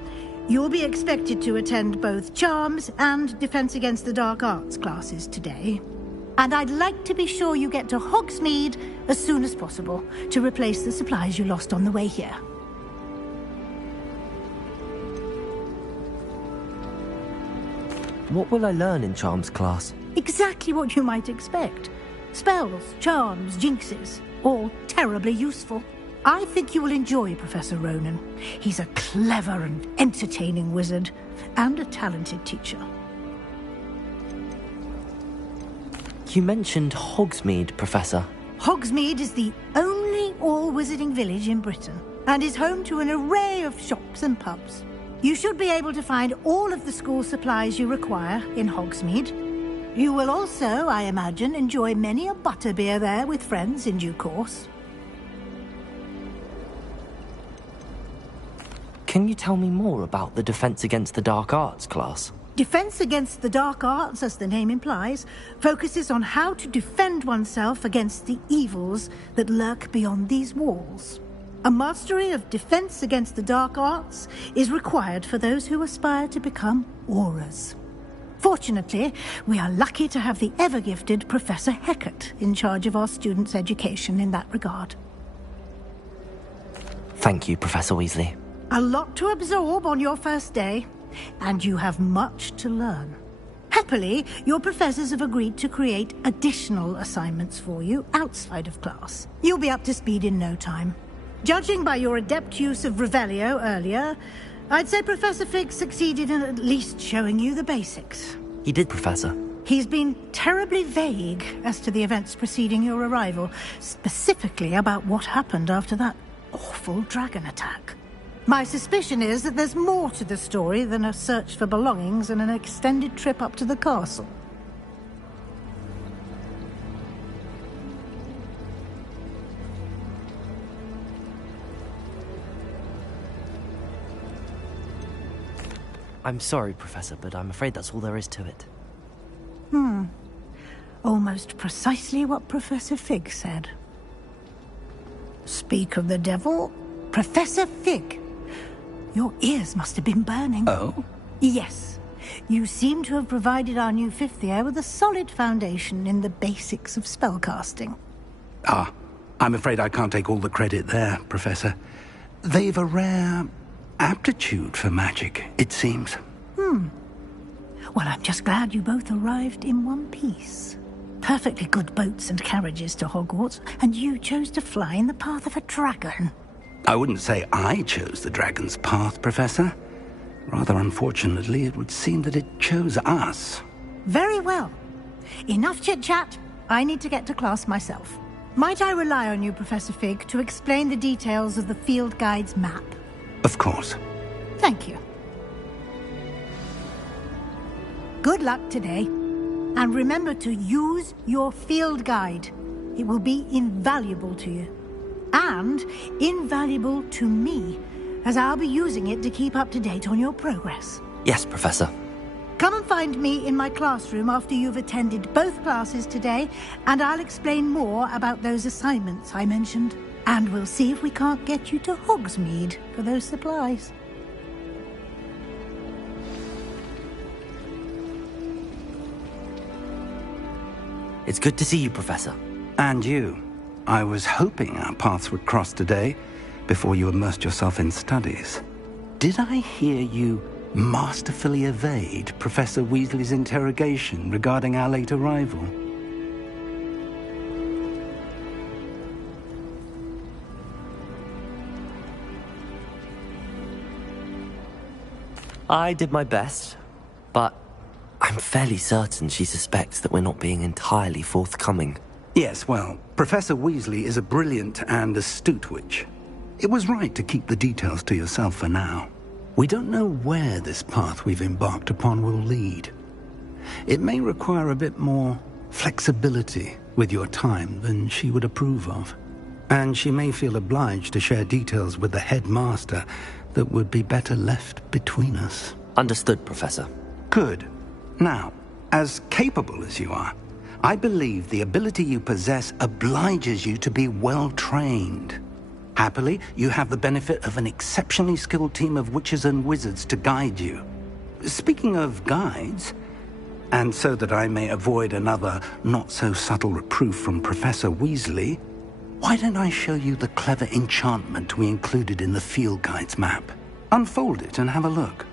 You'll be expected to attend both Charms and Defense Against the Dark Arts classes today. And I'd like to be sure you get to Hogsmeade as soon as possible to replace the supplies you lost on the way here. What will I learn in Charms class? Exactly what you might expect. Spells, charms, jinxes, all terribly useful. I think you will enjoy Professor Ronan. He's a clever and entertaining wizard, and a talented teacher. You mentioned Hogsmeade, Professor. Hogsmeade is the only all-wizarding village in Britain, and is home to an array of shops and pubs. You should be able to find all of the school supplies you require in Hogsmeade. You will also, I imagine, enjoy many a butterbeer there with friends in due course. Can you tell me more about the Defense Against the Dark Arts class? Defense Against the Dark Arts, as the name implies, focuses on how to defend oneself against the evils that lurk beyond these walls. A mastery of Defense Against the Dark Arts is required for those who aspire to become Aurors. Fortunately, we are lucky to have the ever-gifted Professor Hecat in charge of our students' education in that regard. Thank you, Professor Weasley. A lot to absorb on your first day, and you have much to learn. Happily, your professors have agreed to create additional assignments for you outside of class. You'll be up to speed in no time. Judging by your adept use of Revelio earlier, I'd say Professor Fig succeeded in at least showing you the basics. He did, Professor. He's been terribly vague as to the events preceding your arrival, specifically about what happened after that awful dragon attack. My suspicion is that there's more to the story than a search for belongings and an extended trip up to the castle. I'm sorry, Professor, but I'm afraid that's all there is to it. Almost precisely what Professor Fig said. Speak of the devil, Professor Fig. Your ears must have been burning. Oh? Yes. You seem to have provided our new fifth year with a solid foundation in the basics of spellcasting. Ah, I'm afraid I can't take all the credit there, Professor. They've a rare aptitude for magic, it seems. Well, I'm just glad you both arrived in one piece. Perfectly good boats and carriages to Hogwarts, and you chose to fly in the path of a dragon. I wouldn't say I chose the dragon's path, Professor. Rather unfortunately, it would seem that it chose us. Very well. Enough chit-chat. I need to get to class myself. Might I rely on you, Professor Fig, to explain the details of the field guide's map? Of course. Thank you. Good luck today. And remember to use your field guide. It will be invaluable to you. And invaluable to me, as I'll be using it to keep up to date on your progress. Yes, Professor. Come and find me in my classroom after you've attended both classes today, and I'll explain more about those assignments I mentioned. And we'll see if we can't get you to Hogsmeade for those supplies. It's good to see you, Professor. And you. I was hoping our paths would cross today, before you immersed yourself in studies. Did I hear you masterfully evade Professor Weasley's interrogation regarding our late arrival? I did my best, but I'm fairly certain she suspects that we're not being entirely forthcoming. Yes, well, Professor Weasley is a brilliant and astute witch. It was right to keep the details to yourself for now. We don't know where this path we've embarked upon will lead. It may require a bit more flexibility with your time than she would approve of. And she may feel obliged to share details with the headmaster that would be better left between us. Understood, Professor. Good. Now, as capable as you are, I believe the ability you possess obliges you to be well trained. Happily, you have the benefit of an exceptionally skilled team of witches and wizards to guide you. Speaking of guides, and so that I may avoid another not-so-subtle reproof from Professor Weasley, why don't I show you the clever enchantment we included in the field guide's map? Unfold it and have a look.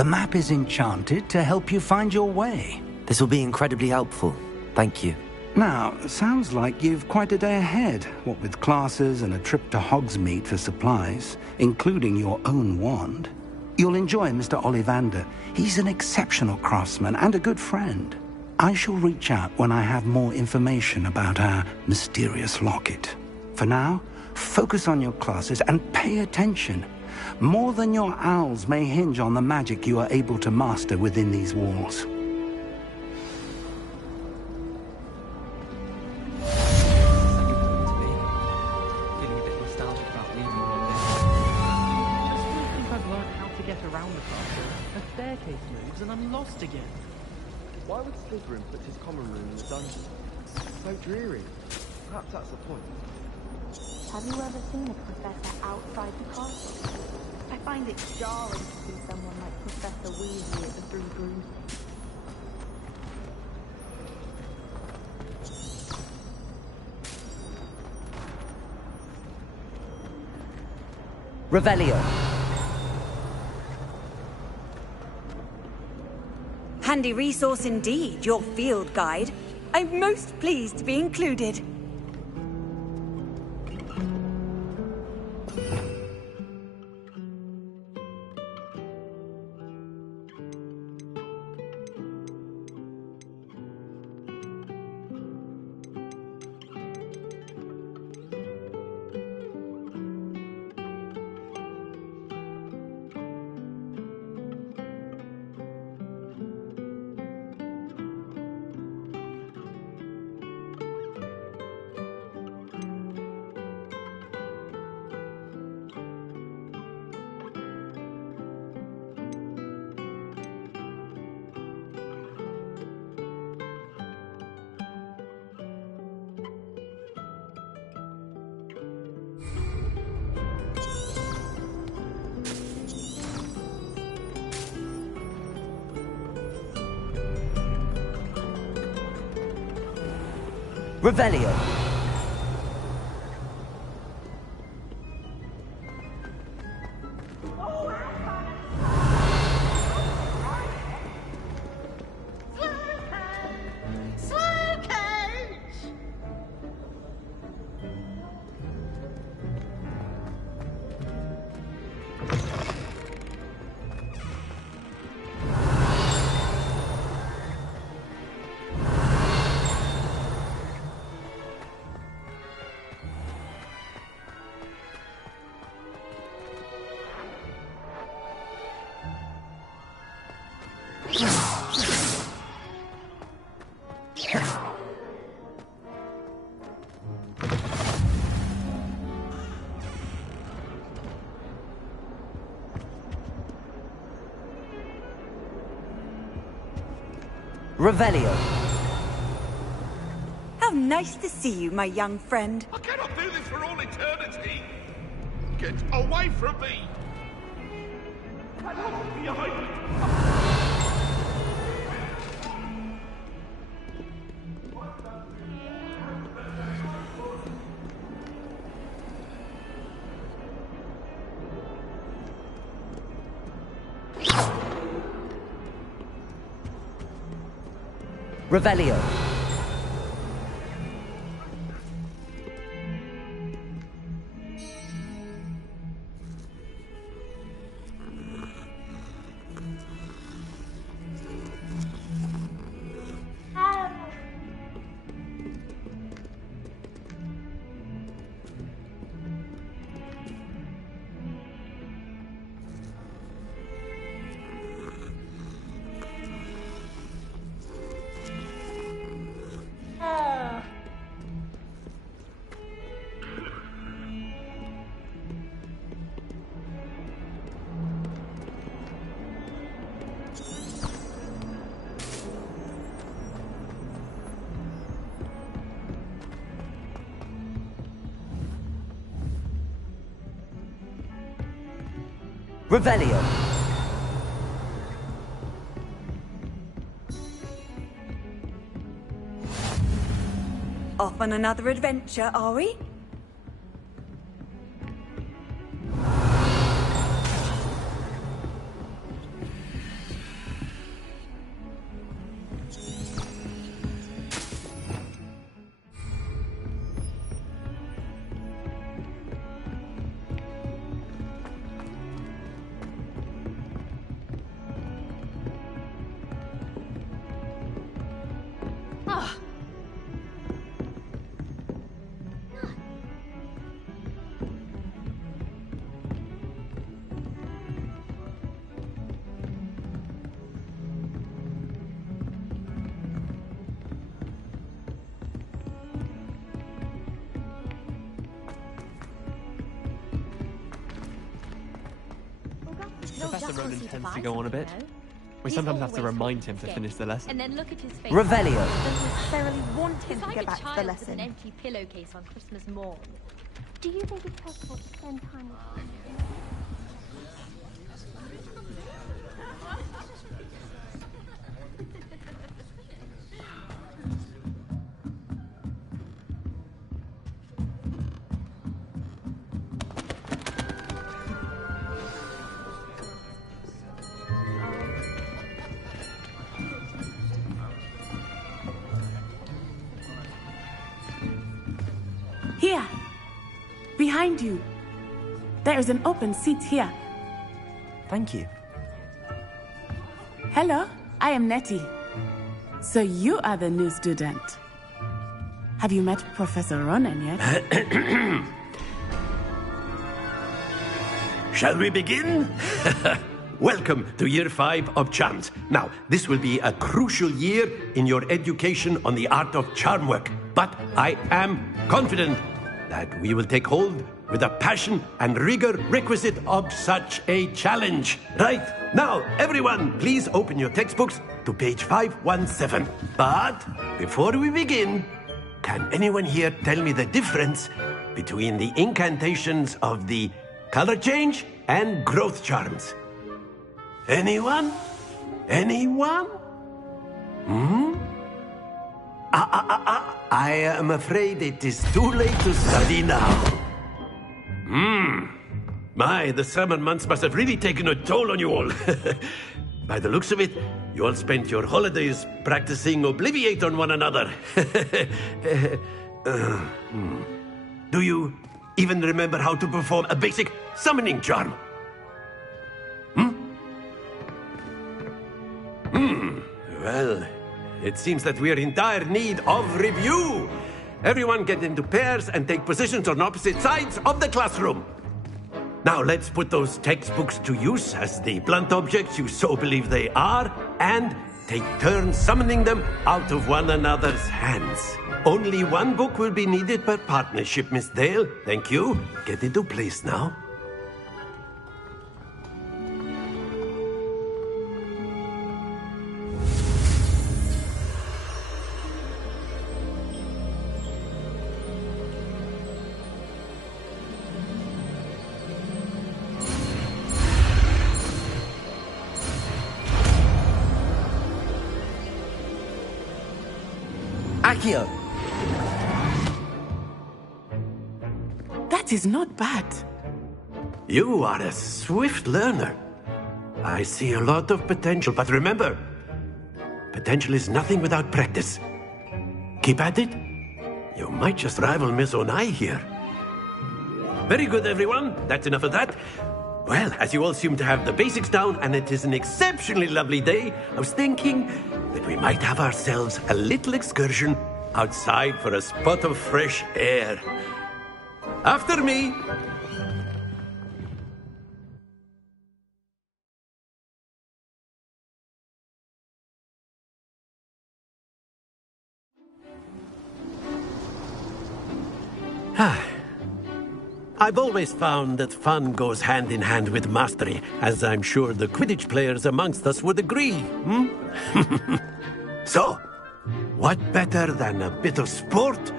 The map is enchanted to help you find your way. This will be incredibly helpful. Thank you. Now, sounds like you've quite a day ahead, what with classes and a trip to Hogsmeade for supplies, including your own wand. You'll enjoy Mr. Ollivander. He's an exceptional craftsman and a good friend. I shall reach out when I have more information about our mysterious locket. For now, focus on your classes and pay attention. More than your owls may hinge on the magic you are able to master within these walls. Why would Slytherin put his common room in the dungeon? It's so dreary. Perhaps that's the point. Have you ever seen a professor outside the castle? I find it jarring to see someone like Professor Weasley at the Three Broomsticks. Revelio. Handy resource indeed, your field guide. I'm most pleased to be included. Revelio. Revelio. How nice to see you, my young friend. I cannot do this for all eternity. Get away from me! Behind me! Revelio. Revelio. Off on another adventure, are we? Professor Ronan tends to go on a bit. We sometimes have to remind him to finish the lesson. And then look at his face. Don't Revelio. necessarily want him It's to like go a back to the child with lesson. an empty pillowcase on Christmas morn. Do you think it's possible to spend time with him? Here! Behind you! There is an open seat here. Thank you. Hello, I am Nettie. So you are the new student. Have you met Professor Ronan yet? Shall we begin? Welcome to Year 5 of Charms. Now, this will be a crucial year in your education on the art of charm work. But I am confident that we will take hold with the passion and rigor requisite of such a challenge. Right, now, everyone, please open your textbooks to page 517. But before we begin, can anyone here tell me the difference between the incantations of the color change and growth charms? Anyone? Anyone? I am afraid it is too late to study now. My, the summer months must have really taken a toll on you all. By the looks of it, you all spent your holidays practicing Obliviate on one another. Do you even remember how to perform a basic summoning charm? Well, it seems that we are in dire need of review. Everyone get into pairs and take positions on opposite sides of the classroom. Now let's put those textbooks to use as the blunt objects you so believe they are, and take turns summoning them out of one another's hands. Only one book will be needed per partnership, Miss Dale. Thank you. Get into place now. Accio! That is not bad. You are a swift learner. I see a lot of potential, but remember, potential is nothing without practice. Keep at it. You might just rival Miss Onai here. Very good, everyone. That's enough of that. Well, as you all seem to have the basics down, and it is an exceptionally lovely day, I was thinking that we might have ourselves a little excursion outside for a spot of fresh air. After me. I've always found that fun goes hand in hand with mastery, as I'm sure the Quidditch players amongst us would agree. So, what better than a bit of sport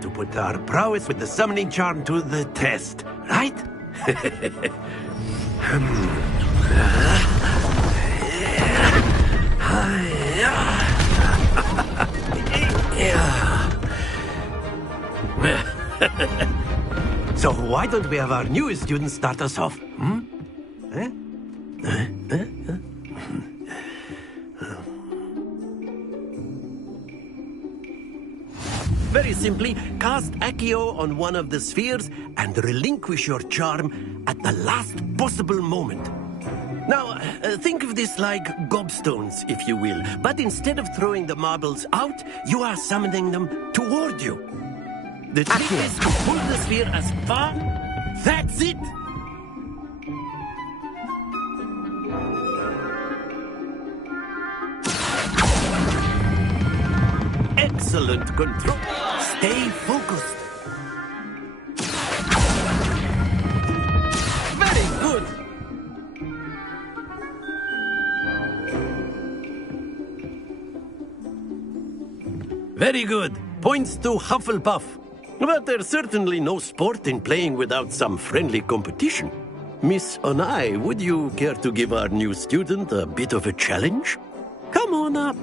to put our prowess with the summoning charm to the test, right? So why don't we have our newest student start us off? Very simply, cast Accio on one of the spheres and relinquish your charm at the last possible moment. Now, think of this like gobstones, if you will, but instead of throwing the marbles out, you are summoning them toward you. The trick is to pull the sphere as far... That's it! Excellent control. Stay focused. Very good. Very good. Points to Hufflepuff. But there's certainly no sport in playing without some friendly competition. Miss Onai, would you care to give our new student a bit of a challenge? Come on up.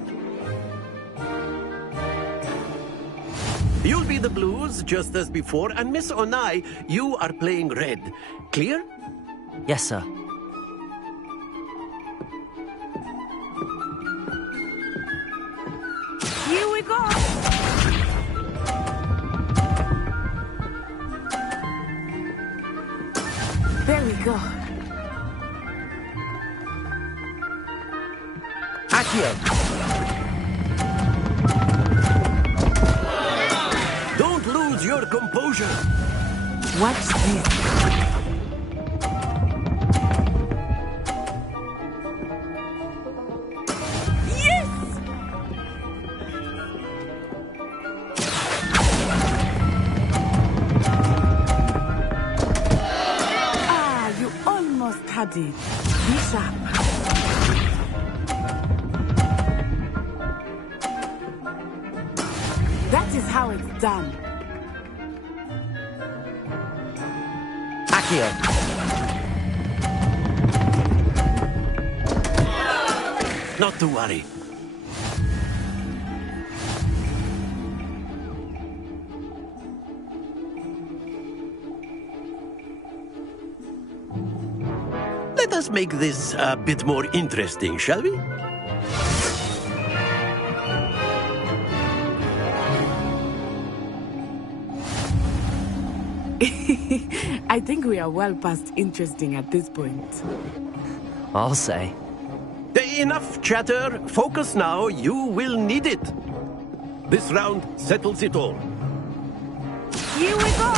You'll be the blues, just as before, and Miss Onai, you are playing red. Clear? Yes, sir. Here we go! There we go. Accio! Don't lose your composure. Watch this. Had it. Be sharp. That is how it's done. Accio. Not to worry. Let us make this a bit more interesting, shall we? I think we are well past interesting at this point. I'll say. Enough chatter. Focus now. You will need it. This round settles it all. Here we go!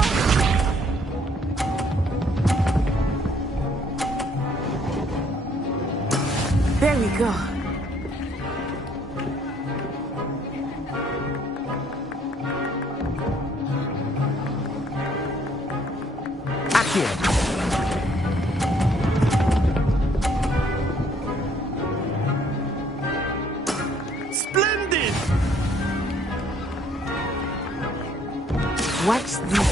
There we go. Accio. Splendid! Watch this.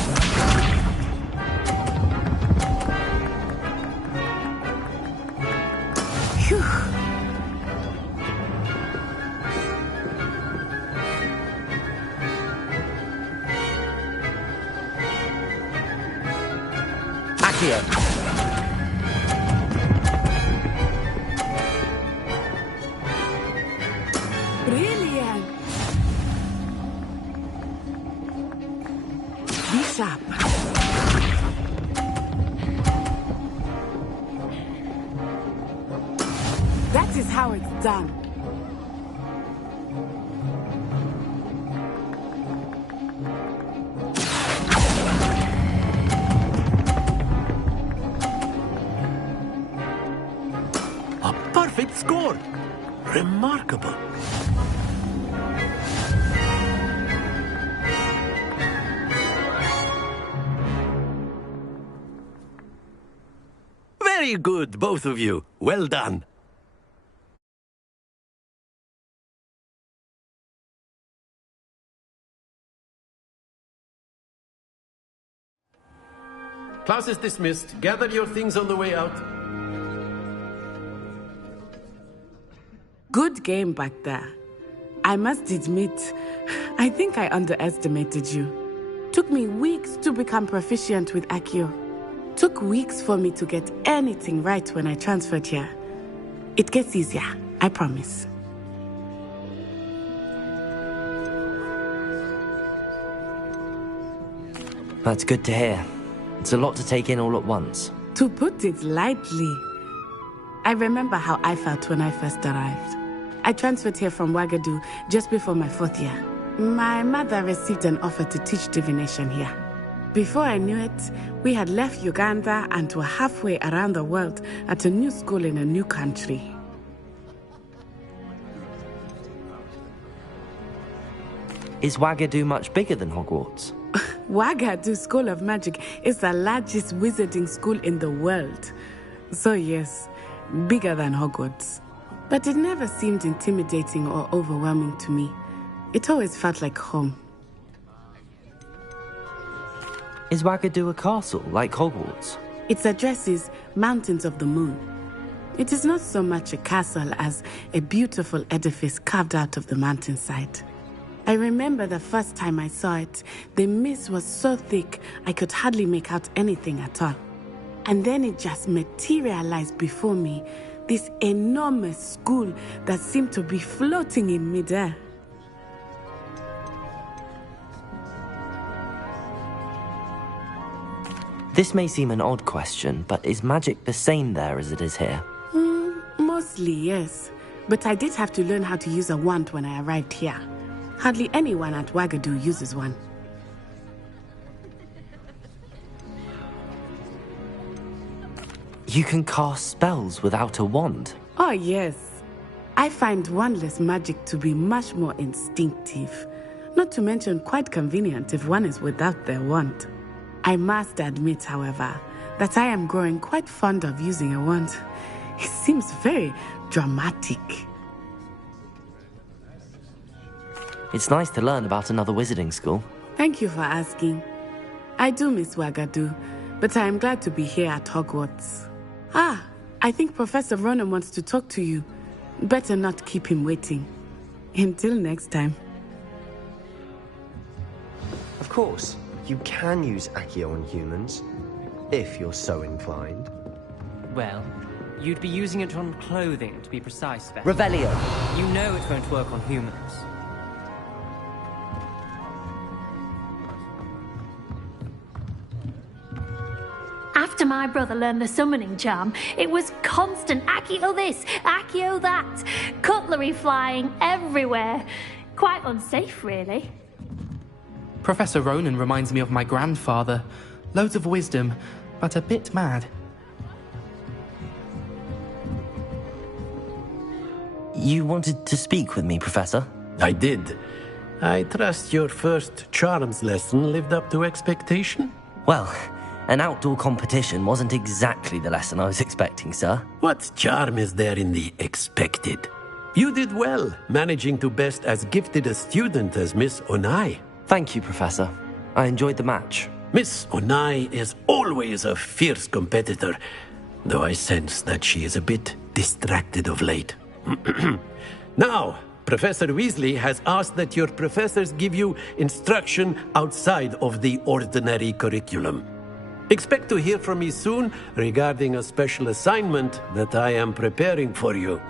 Phew. Accio! Brilliant! Be sharp. That is how it's done. A perfect score! Remarkable. Very good, both of you. Well done. Class is dismissed. Gather your things on the way out. Good game back there. I must admit, I think I underestimated you. Took me weeks to become proficient with Accio. Took weeks for me to get anything right when I transferred here. It gets easier, I promise. That's good to hear. It's a lot to take in all at once. To put it lightly, I remember how I felt when I first arrived. I transferred here from Wagadu just before my 4th year. My mother received an offer to teach divination here. Before I knew it, we had left Uganda and were halfway around the world at a new school in a new country. Is Wagadu much bigger than Hogwarts? Wagadu School of Magic is the largest wizarding school in the world. So yes, bigger than Hogwarts. But it never seemed intimidating or overwhelming to me. It always felt like home. Is Wagadu a castle, like Hogwarts? Its address is Mountains of the Moon. It is not so much a castle as a beautiful edifice carved out of the mountainside. I remember the first time I saw it, the mist was so thick I could hardly make out anything at all. And then it just materialized before me, this enormous school that seemed to be floating in midair. This may seem an odd question, but is magic the same there as it is here? Mostly, yes. But I did have to learn how to use a wand when I arrived here. Hardly anyone at Wagadu uses one. You can cast spells without a wand? Oh, yes. I find wandless magic to be much more instinctive. Not to mention quite convenient if one is without their wand. I must admit, however, that I am growing quite fond of using a wand. It seems very dramatic. It's nice to learn about another wizarding school. Thank you for asking. I do miss Wagadu, but I am glad to be here at Hogwarts. Ah, I think Professor Ronan wants to talk to you. Better not keep him waiting. Until next time. Of course, you can use Accio on humans, if you're so inclined. Well, you'd be using it on clothing, to be precise, Beth. Revelio! You know it won't work on humans. After my brother learned the summoning charm, it was constant Accio this, Accio that, cutlery flying everywhere. Quite unsafe, really. Professor Ronan reminds me of my grandfather. Loads of wisdom, but a bit mad. You wanted to speak with me, Professor? I did. I trust your first charms lesson lived up to expectation? Well, an outdoor competition wasn't exactly the lesson I was expecting, sir. What charm is there in the expected? You did well, managing to best as gifted a student as Miss Onai. Thank you, Professor. I enjoyed the match. Miss Onai is always a fierce competitor, though I sense that she is a bit distracted of late. Now, Professor Weasley has asked that your professors give you instruction outside of the ordinary curriculum. Expect to hear from me soon regarding a special assignment that I am preparing for you.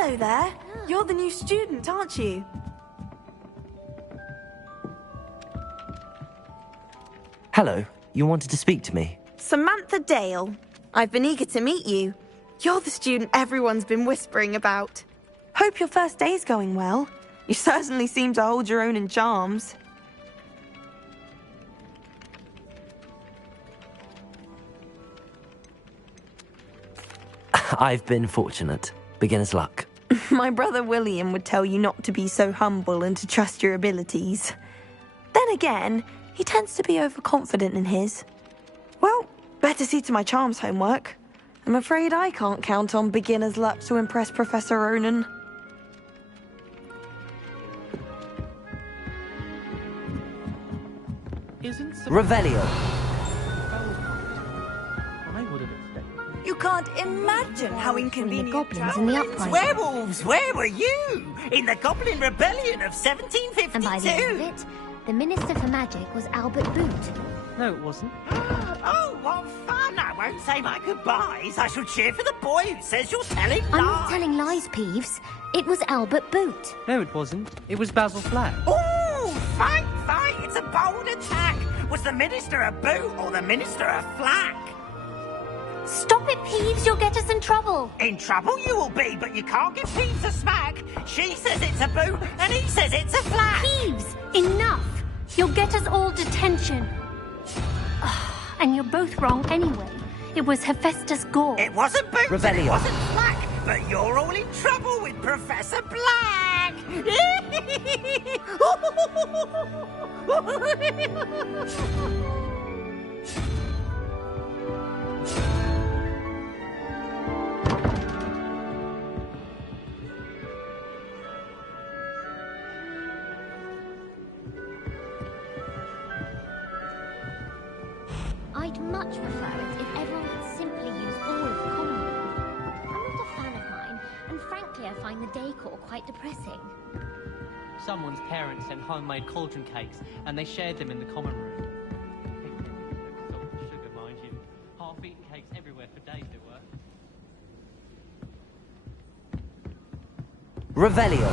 Hello there. You're the new student, aren't you? Hello, you wanted to speak to me? Samantha Dale. I've been eager to meet you. You're the student everyone's been whispering about. Hope your first day's going well. You certainly seem to hold your own in charms. I've been fortunate. Beginner's luck. My brother William would tell you not to be so humble and to trust your abilities. Then again, he tends to be overconfident in his. Well, better see to my charms homework. I'm afraid I can't count on beginner's luck to impress Professor Ronan. Revelio. You can't imagine how inconvenient. Goblins and the uprising. Werewolves, where were you? In the Goblin Rebellion of 1752. And by the end of it, the Minister for Magic was Albert Boot. No, it wasn't. Oh, what fun! I won't say my goodbyes. I shall cheer for the boy who says you're telling lies. I'm not telling lies, Peeves. It was Albert Boot. No, it wasn't. It was Basil Flack. Oh, fight! It's a bold attack. Was the Minister a boot or the Minister a flack? Stop it, Peeves. You'll get us in trouble. In trouble you will be, but you can't give Peeves a smack. She says it's a boot and he says it's a flack. Peeves, enough. You'll get us all detention. And you're both wrong anyway. It was Hephaestus Gore. It wasn't boot and it Revelio. wasn't flack, but you're all in trouble with Professor Black. I'd much prefer it if everyone could simply use all of the common room. I'm not a fan of mine, and frankly I find the decor quite depressing. Someone's parents sent homemade cauldron cakes, and they shared them in the common room. Salt and sugar, mind you. Half-eaten cakes everywhere for days they were. Revelio.